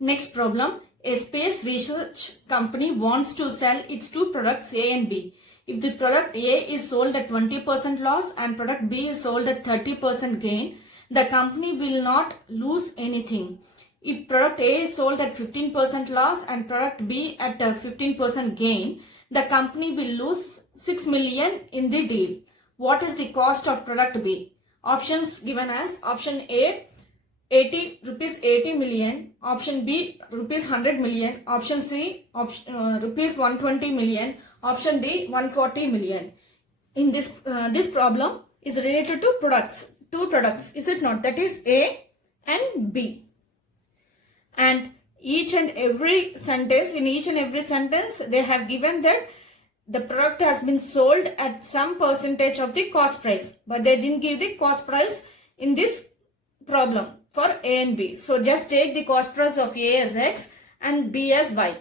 Next problem, a space research company wants to sell its two products A and B. If the product A is sold at 20% loss and product B is sold at 30% gain, the company will not lose anything. If product A is sold at 15% loss and product B at 15% gain, the company will lose 6 million in the deal. What is the cost of product B? Options given as option A, rupees 80 million, option B, rupees 100 million, option C, rupees 120 million, option D, 140 million. In this problem is related to products, two products, is it not? That is A and B. And in each and every sentence, they have given that the product has been sold at some percentage of the cost price, but they didn't give the cost price in this problem for A and B. So just take the cost price of A as X and B as Y.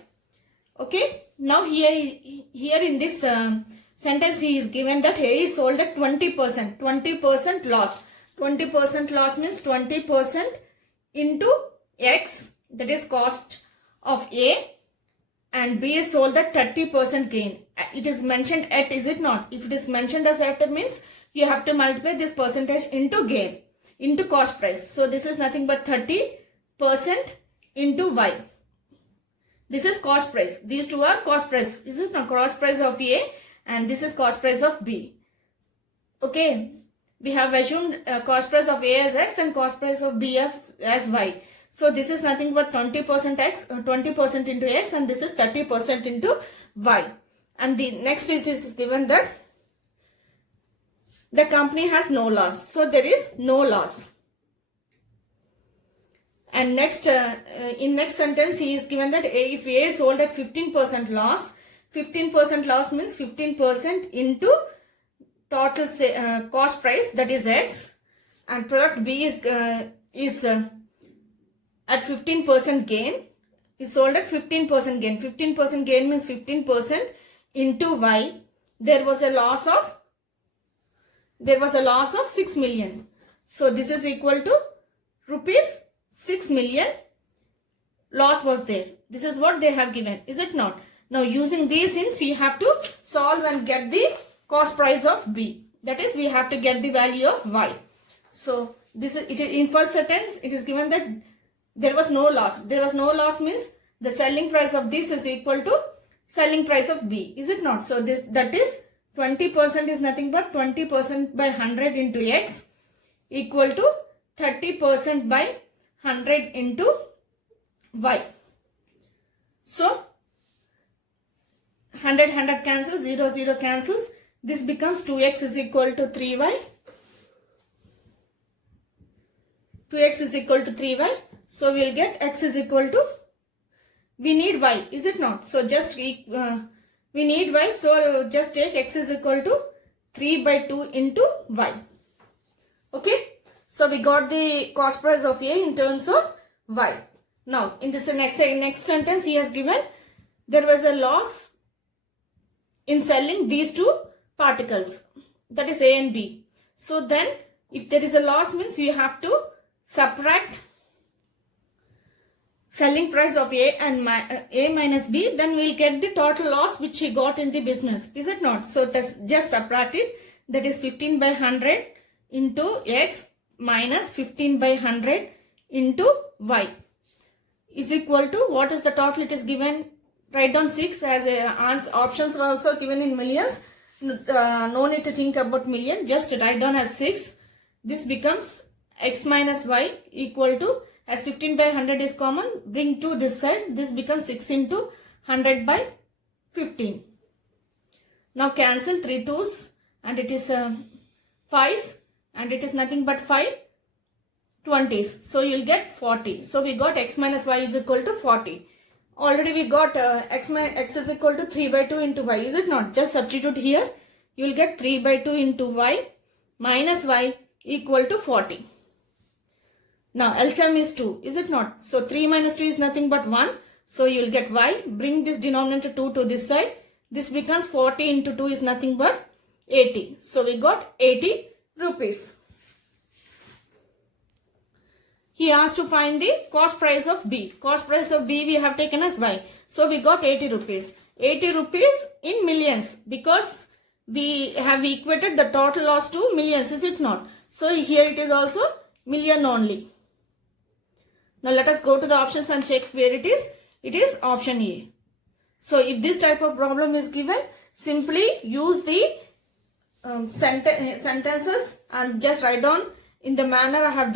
Okay. Now here in this sentence he is given that A is sold at 20%. 20% loss. 20% loss means 20% into X, that is cost of A, and B is sold at 30% gain. It is mentioned at, is it not? If it is mentioned as at, it means you have to multiply this percentage into gain, into cost price. So this is nothing but 30% into Y. This is cost price. These two are cost price. This is not cost price of A and this is cost price of B. Okay. We have assumed cost price of A as X and cost price of B as Y. So this is nothing but 20% X, 20% into X, and this is 30% into Y. And the next is given that the company has no loss. So there is no loss. And next, in next sentence, he is given that if A is sold at 15% loss, 15% loss means 15% into total cost price, that is X, and product B is at 15% gain, is sold at 15% gain. 15% gain means 15% into Y. There was a loss of 6 million. So this is equal to rupees 6 million loss was there. This is what they have given, is it not? Now using these hints, you have to solve and get the cost price of B. That is, we have to get the value of Y. So this is, in first sentence it is given that there was no loss. There was no loss means the selling price of this is equal to selling price of B, is it not? So that is 20% is nothing but 20% by 100 into X equal to 30% by 100 into Y. So 100 cancels, 0 cancels. This becomes 2x is equal to 3y. 2x is equal to 3y. So we will get x is equal to, we need y, is it not? So just we need y, so just take x is equal to 3 by 2 into y. Okay. So we got the cost price of A in terms of y. Now in this next sentence, he has given there was a loss in selling these two particles, that is A and B. So then if there is a loss means you have to subtract selling price of A and A minus B, then we will get the total loss which he got in the business, is it not? So just subtract it, that is 15 by 100 into X minus 15 by 100 into Y is equal to, what is the total it is given? Write down 6 as options are also given in millions. No need to think about million, just write down as 6. This becomes X minus Y equal to, as 15 by 100 is common, bring 2 this side, this becomes 6 into 100 by 15. Now cancel 3 2's and it is 5's and it is nothing but 5 20's. So you will get 40. So we got X minus Y is equal to 40. Already we got X is equal to 3 by 2 into Y, is it not? Just substitute here. You will get 3 by 2 into Y minus Y equal to 40. Now LCM is 2, is it not? So 3 minus 2 is nothing but 1. So you will get Y. Bring this denominator 2 to this side. This becomes 40 into 2 is nothing but 80. So we got 80 rupees. He asked to find the cost price of B. Cost price of B we have taken as Y. So we got 80 rupees. 80 rupees in millions because we have equated the total loss to millions, is it not? So here it is also million only. Now let us go to the options and check where it is. It is option A. So if this type of problem is given, simply use the sentences and just write down in the manner I have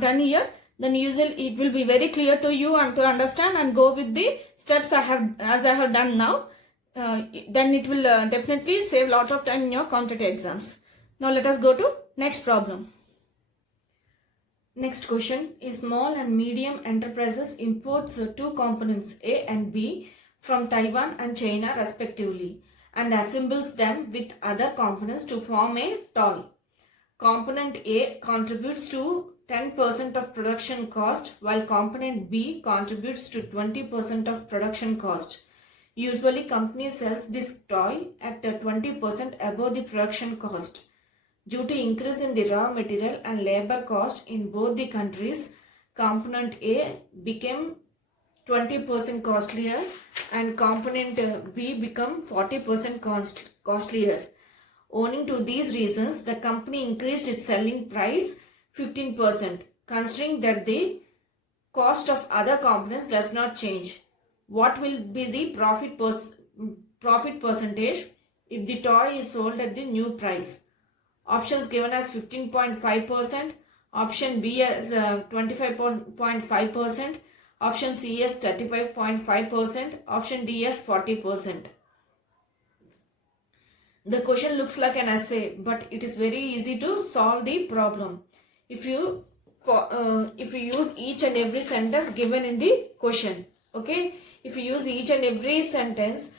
done here. Then usually it will be very clear to you and to understand, and go with the steps I have done now. Then it will definitely save a lot of time in your competitive exams. Now let us go to next problem. Next question is, small and medium enterprises imports two components A and B from Taiwan and China respectively and assembles them with other components to form a toy. Component A contributes to 10% of production cost while component B contributes to 20% of production cost. Usually company sells this toy at 20% above the production cost. Due to increase in the raw material and labor cost in both the countries, component A became 20% costlier and component B became 40% costlier. Owing to these reasons, the company increased its selling price 15%, considering that the cost of other components does not change. What will be the profit percentage if the toy is sold at the new price? Options given as 15.5%, option B as 25.5%, option C as 35.5%, option D as 40%. The question looks like an essay, but it is very easy to solve the problem if you use each and every sentence given in the question. Okay, if you use each and every sentence,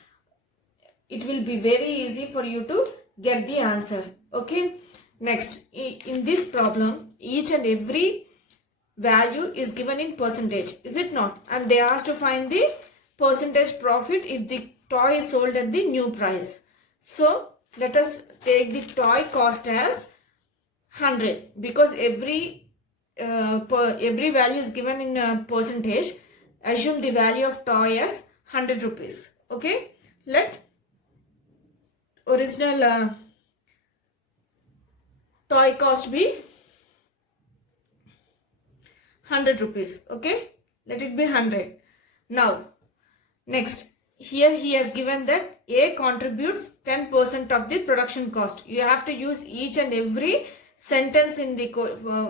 it will be very easy for you to get the answer. Okay, next, in this problem, each and every value is given in percentage, is it not? And they asked to find the percentage profit if the toy is sold at the new price. So let us take the toy cost as 100, because every value is given in percentage. Assume the value of toy as 100 rupees. Okay, let original toy cost be 100 rupees. Okay, let it be 100. Now next, here he has given that A contributes 10% of the production cost. You have to use each and every sentence in the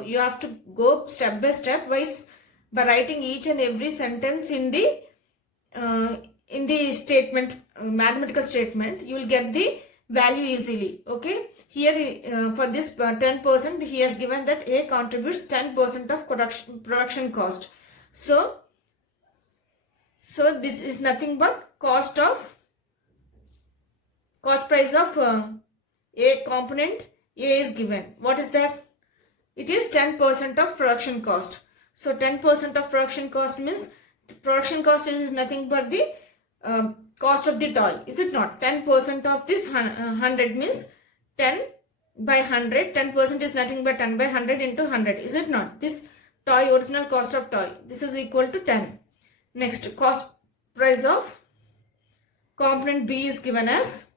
you have to go step by step by writing each and every sentence in the statement, mathematical statement. You will get the value easily. Okay, here for this 10%, he has given that A contributes 10% of production cost. So this is nothing but cost price of A component A is given. What is that? It is 10% of production cost. So 10% of production cost means production cost is nothing but the cost of the toy. Is it not? 10% of this 100 means 10 by 100. 10% is nothing but 10 by 100 into 100. Is it not? This toy, original cost of toy, this is equal to 10. Next, cost price of component B is given as,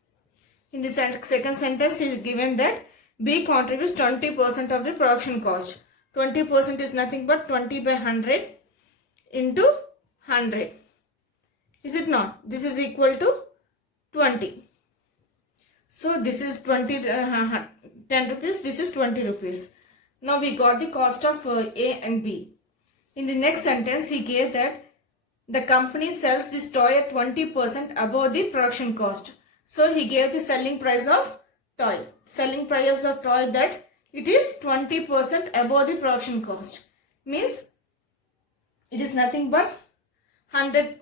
in the second sentence is given that B contributes 20% of the production cost. 20% is nothing but 20 by 100 into 100. Is it not? This is equal to 20. So this is 10 rupees, this is 20 rupees. Now we got the cost of A and B. In the next sentence, he gave that the company sells this toy at 20% above the production cost. So he gave the selling price of toy. Selling price of toy that it is 20% above the production cost. Means it is nothing but 100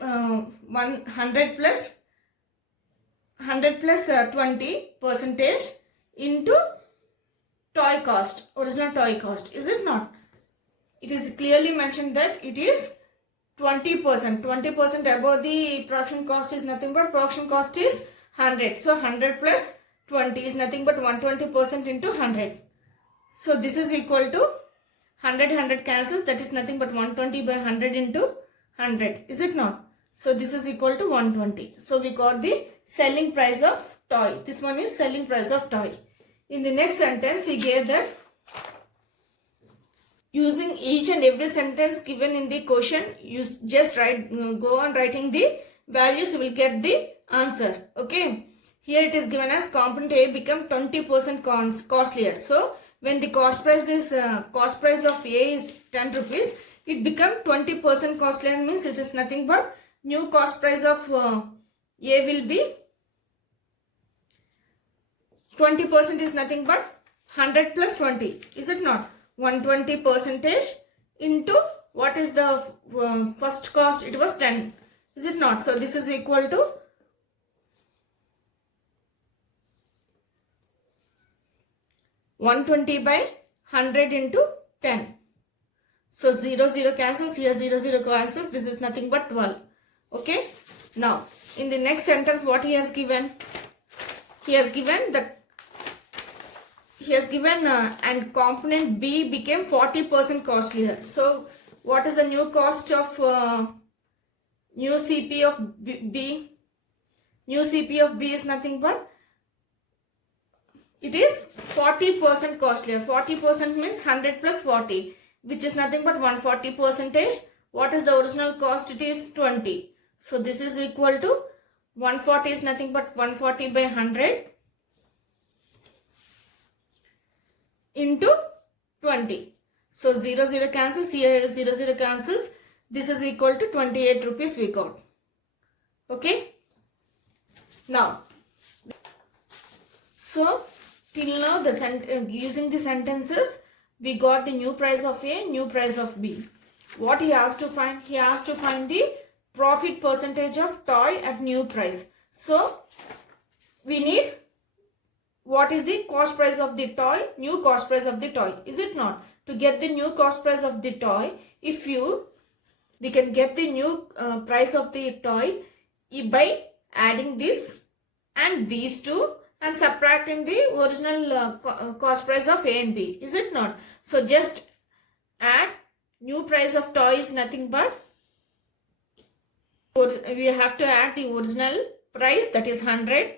plus 20 percentage into toy cost, original toy cost. Is it not? It is clearly mentioned that it is 20%. 20% above the production cost is nothing but production cost is 100. So 100 plus 20 is nothing but 120% into 100. So this is equal to 100 cancels, that is nothing but 120 by 100 into 100. Is it not? So this is equal to 120. So we got the selling price of toy. This one is selling price of toy. In the next sentence, he gave that using each and every sentence given in the question, you just go on writing the values, you will get the answer. Okay. Here it is given as component A become 20% costlier. So when the cost price of A is 10 rupees, it become 20% costlier, means it is nothing but new cost price of A will be 20% is nothing but 100 plus 20. Is it not? 120 percentage into what is the first cost? It was 10. Is it not? So this is equal to 120 by 100 into 10. So 0 cancels, here 0 cancels. This is nothing but 12. Okay. Now in the next sentence, what he has given? He has given and component B became 40% costlier. So what is the new cost of new CP of B? New CP of B is nothing but it is 40% costlier. 40% means 100 plus 40, which is nothing but 140 percentage. What is the original cost? It is 20. So this is equal to 140 is nothing but 140 by 100 into 20. So 0 cancels, here 0 cancels. This is equal to 28 rupees we got. Okay. Now So till now using the sentences, we got the new price of A, new price of B. What he has to find? He has to find the profit percentage of toy at new price. So we need what is the cost price of the toy, new cost price of the toy, is it not? To get the new cost price of the toy, we can get the new price of the toy by adding this and these two and subtracting the original cost price of A and B, is it not? So just add new price of toy is nothing but, we have to add the original price, that is 100,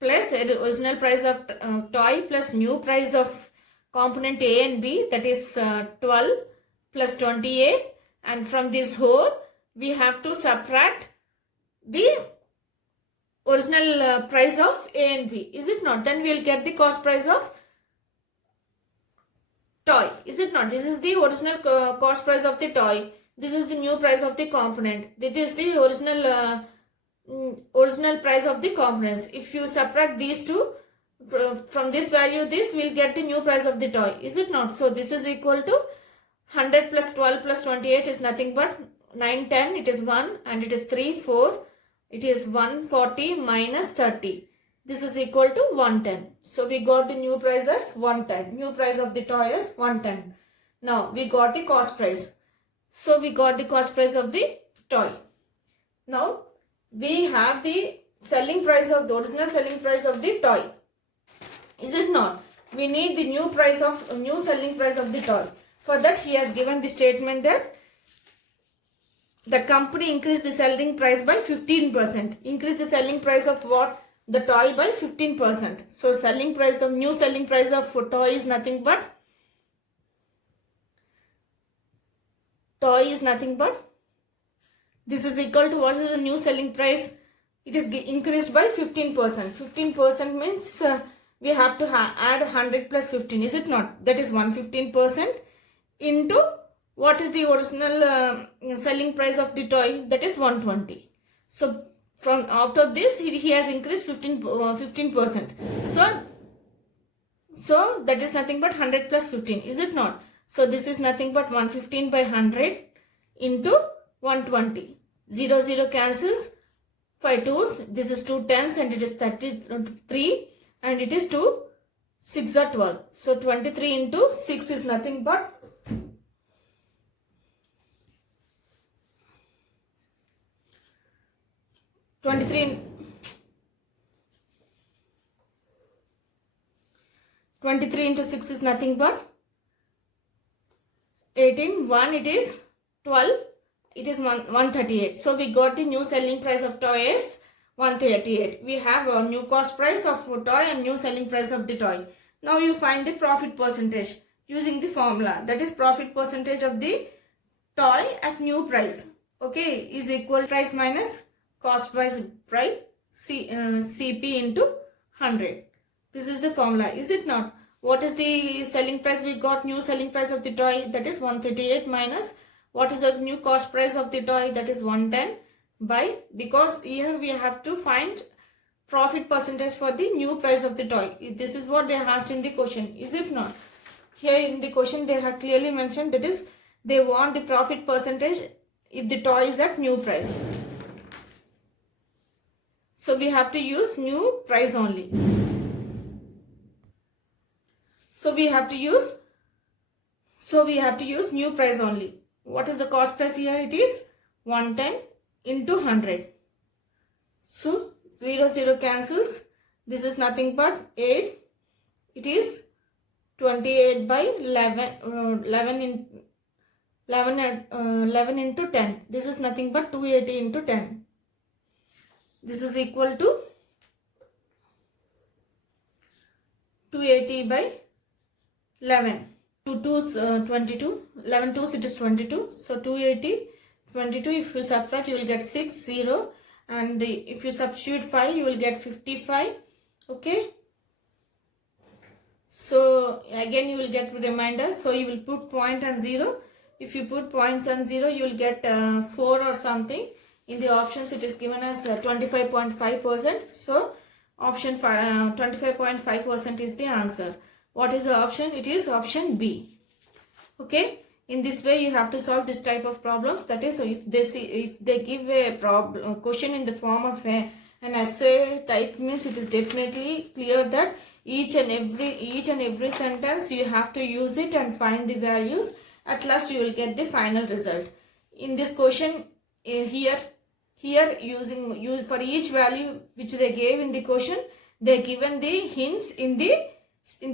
plus the original price of toy plus new price of component A and B, that is 12 plus 28, and from this whole we have to subtract the original price of A and B, is it not? Then we will get the cost price of toy, is it not? This is the original cost price of the toy, this is the new price of the component, this is the original price of the components. If you subtract these two from this value, this will get the new price of the toy, is it not? So this is equal to 100 plus 12 plus 28 is nothing but 9, 10, it is 1 and it is 3, 4, it is 140 minus 30. This is equal to 110. So we got the new price as 110. New price of the toy is 110. Now we got the cost price. So we got the cost price of the toy. Now we have the selling price of the original selling price of the toy, is it not? We need the new selling price of the toy. For that he has given the statement that the company increased the selling price by 15%. Increase the selling price of what? The toy by 15%. So new selling price of toy is nothing but this is equal to, what is the new selling price? It is increased by 15%. 15% means we have to add 100 plus 15, is it not? That is 115% into what is the original selling price of the toy, that is 120. So from out of this he has increased 15%. So that is nothing but 100 plus 15, is it not? So this is nothing but 115 by 100 into 120. 0, 0 cancels. 5 2s. This is 2 10s and it is 33 and it is 2 6 are 12. So 23 into 6 is nothing but 23 into 6 is nothing but 18. 1 it is 12. It is 138. So we got the new selling price of toy is 138. We have a new cost price of toy and new selling price of the toy. Now you find the profit percentage using the formula, that is profit percentage of the toy at new price, okay, is equal price minus cost price CP into 100. This is the formula, is it not? What is the selling price? We got new selling price of the toy, that is 138 minus what is the new cost price of the toy, that is 110 by, because here we have to find profit percentage for the new price of the toy. This is what they asked in the question, is it not? Here in the question they have clearly mentioned, that is they want the profit percentage if the toy is at new price. So we have to use new price only. So we have to use new price only. What is the cost price here? It is 110 into 100. So 0 0 cancels. This is nothing but 8. It is 28 by 11 into 10. This is nothing but 280 into 10. This is equal to 280 by 11. 2 2s 22. 11 2s it is 22. So 280, 22, if you subtract you will get 6, 0. And if you substitute 5 you will get 55. Okay. So again you will get remainder. So you will put point and 0. If you put points and 0 you will get 4 or something. In the options it is given as 25.5%. So Option 25.5% is the answer. What is the option? It is option B. Okay. In this way, you have to solve this type of problems. That is, if they give a question in the form of an essay type, means it is definitely clear that each and every sentence you have to use it and find the values. At last, you will get the final result. In this question, here using for each value which they gave in the question, they given the hints in the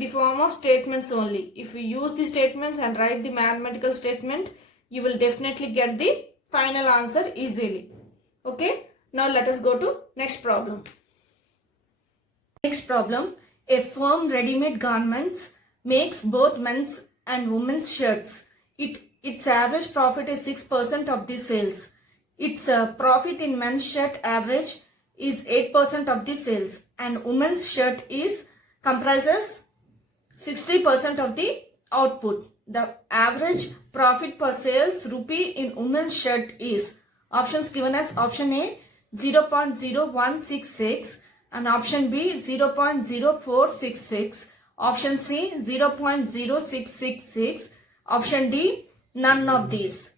form of statements only. If you use the statements and write the mathematical statement, you will definitely get the final answer easily. Okay. Now let us go to next problem. Next problem. A firm ready-made garments makes both men's and women's shirts. Its average profit is 6% of the sales. Its profit in men's shirt average is 8% of the sales, and women's shirt comprises 60% of the output. The average profit per sales rupee in women's shirt is, options given as option A 0.0166 and option B 0.0466, option C 0.0666, option D none of these.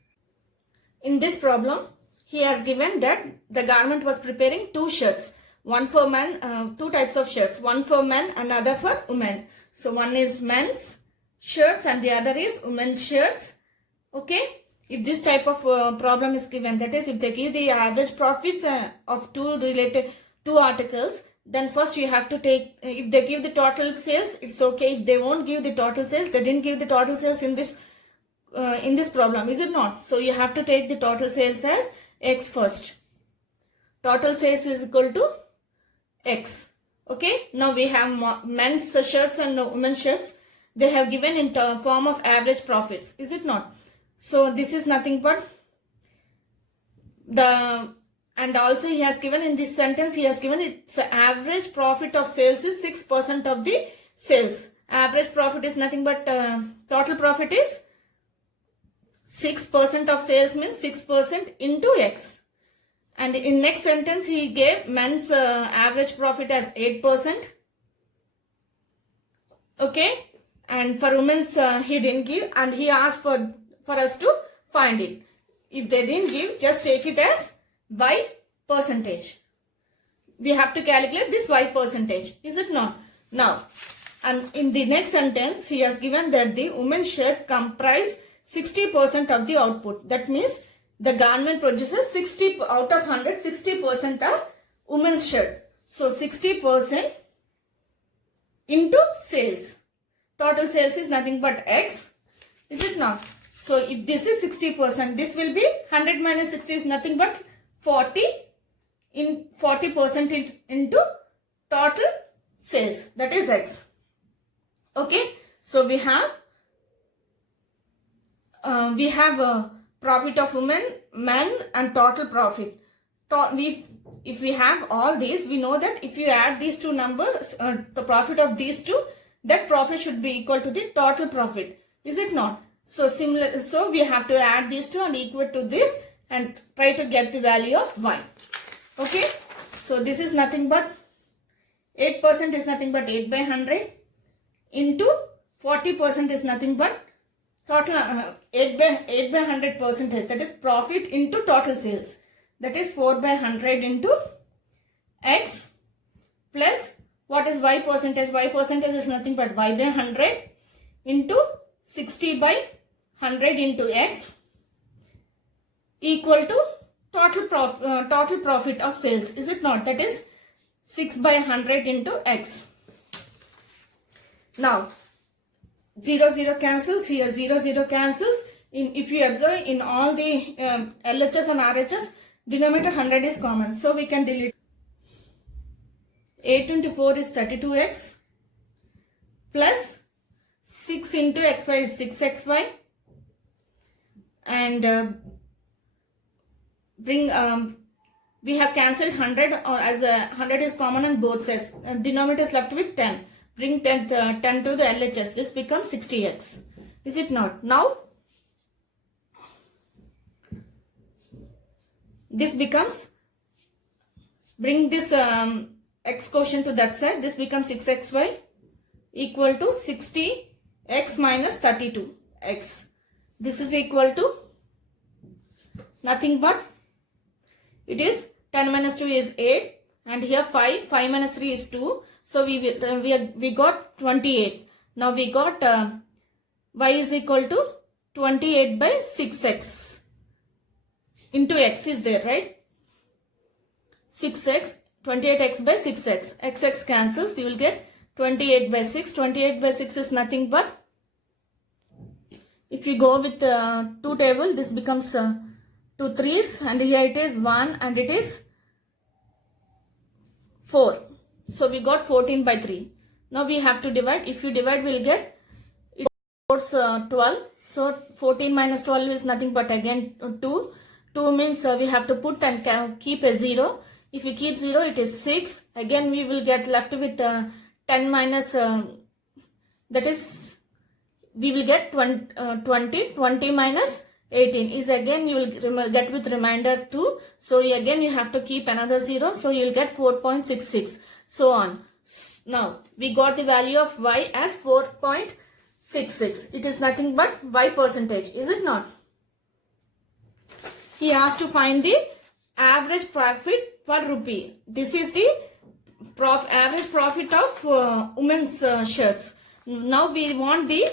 In this problem, he has given that the garment was preparing two shirts, one for men, two types of shirts, one for men and other for women. So one is men's shirts and the other is women's shirts. Okay. If this type of problem is given, that is, if they give the average profits of two articles, then first you have to take, if they give the total sales, it's okay. If they won't give the total sales, they didn't give the total sales in this problem, is it not? So you have to take the total sales as X first. Total sales is equal to X. Okay. Now we have men's shirts and women's shirts. They have given in form of average profits, is it not? So this is nothing but and also he has given in this sentence, he has given its average profit of sales is 6% of the sales. Average profit is nothing but total profit is 6% of sales, means 6% into X. And in next sentence, he gave men's average profit as 8%. Okay. And for women's, he didn't give, and he asked for us to find it. If they didn't give, just take it as Y percentage. We have to calculate this Y percentage, is it not? Now, and in the next sentence, he has given that the women's shirt comprise 60% of the output. That means the garment produces 60 out of 100, 60% are women's shirt. So 60% into sales. Total sales is nothing but X, is it not? So if this is 60%, this will be 100 minus 60 is nothing but 40 in 40% into total sales, that is X. Okay. So we have a profit of women, men and total profit. If we have all these, we know that if you add these two numbers, the profit of these two, that profit should be equal to the total profit, is it not? So so we have to add these two and equal to this and try to get the value of Y. Okay. So this is nothing but 8% is nothing but 8 by 100 into 40% is nothing but total 8 by 100 percentage, that is profit into total sales, that is 4 by 100 into X plus what is Y percentage? Y percentage is nothing but Y by 100 into 60 by 100 into X equal to total profit of sales, is it not? That is 6 by 100 into X. Now 0 0 cancels, here 0 0 cancels. If you observe in all the LHS and RHS, denominator 100 is common, so we can delete. 8 into 4 is 32x plus 6 into xy is 6xy, and we have cancelled 100, or as 100 is common on both sides. Denominator is left with 10. Bring 10 to the LHS. This becomes 60x. Is it not? Now, this becomes, bring this x quotient to that side. This becomes 6xy equal to 60x minus 32x. This is equal to nothing but, it is 10 minus 2 is 8 and here 5 minus 3 is 2. So we got 28. Now we got y is equal to 28 by 6x into x is there, right? 6x, 28x by 6x. X cancels. You will get 28 by 6. 28 by 6 is nothing but, if you go with 2 table, this becomes 2 3s and here it is 1 and it is 4. So we got 14 by 3. Now we have to divide. If you divide, we will get 12. So 14 minus 12 is nothing but again 2. 2 means we have to put and keep a 0. If we keep 0, it is 6. Again we will get left with 10 minus, that is, we will get 20. 20 minus 18 is again you will get with remainder 2. So again you have to keep another 0. So you will get 4.66. So on. Now we got the value of y as 4.66. It is nothing but y percentage. Is it not? He has to find the average profit per rupee. This is the average profit of women's shirts. Now we want the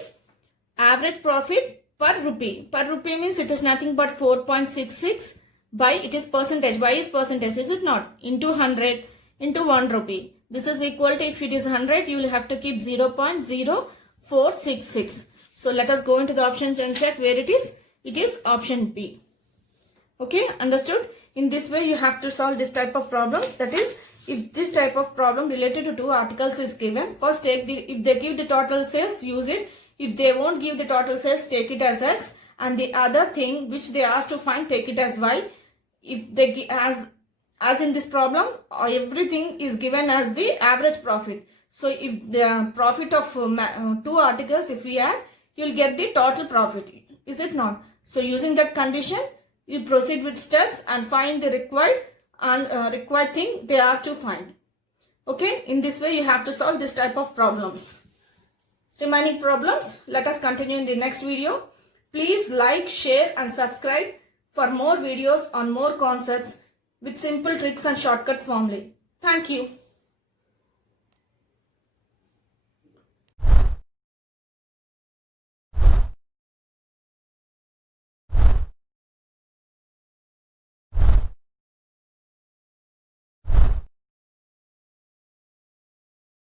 average profit per rupee. Per rupee means it is nothing but 4.66 by, it is percentage. Y is percentage, is it not? Into 100 into 1 rupee. This is equal to, if it is 100, you will have to keep 0.0466. So let us go into the options and check where it is. It is option B. Okay, understood? In this way, you have to solve this type of problems. That is, if this type of problem related to 2 articles is given, first take the, if they give the total sales, use it. If they won't give the total sales, take it as X. And the other thing which they asked to find, take it as Y. If they as in this problem, everything is given as the average profit. So if the profit of 2 articles, if we add, you will get the total profit. Is it not? So using that condition, you proceed with steps and find the required thing they asked to find. Okay, in this way you have to solve this type of problems. Remaining problems, let us continue in the next video. Please like, share and subscribe for more videos on more concepts with simple tricks and shortcut formulae. Thank you.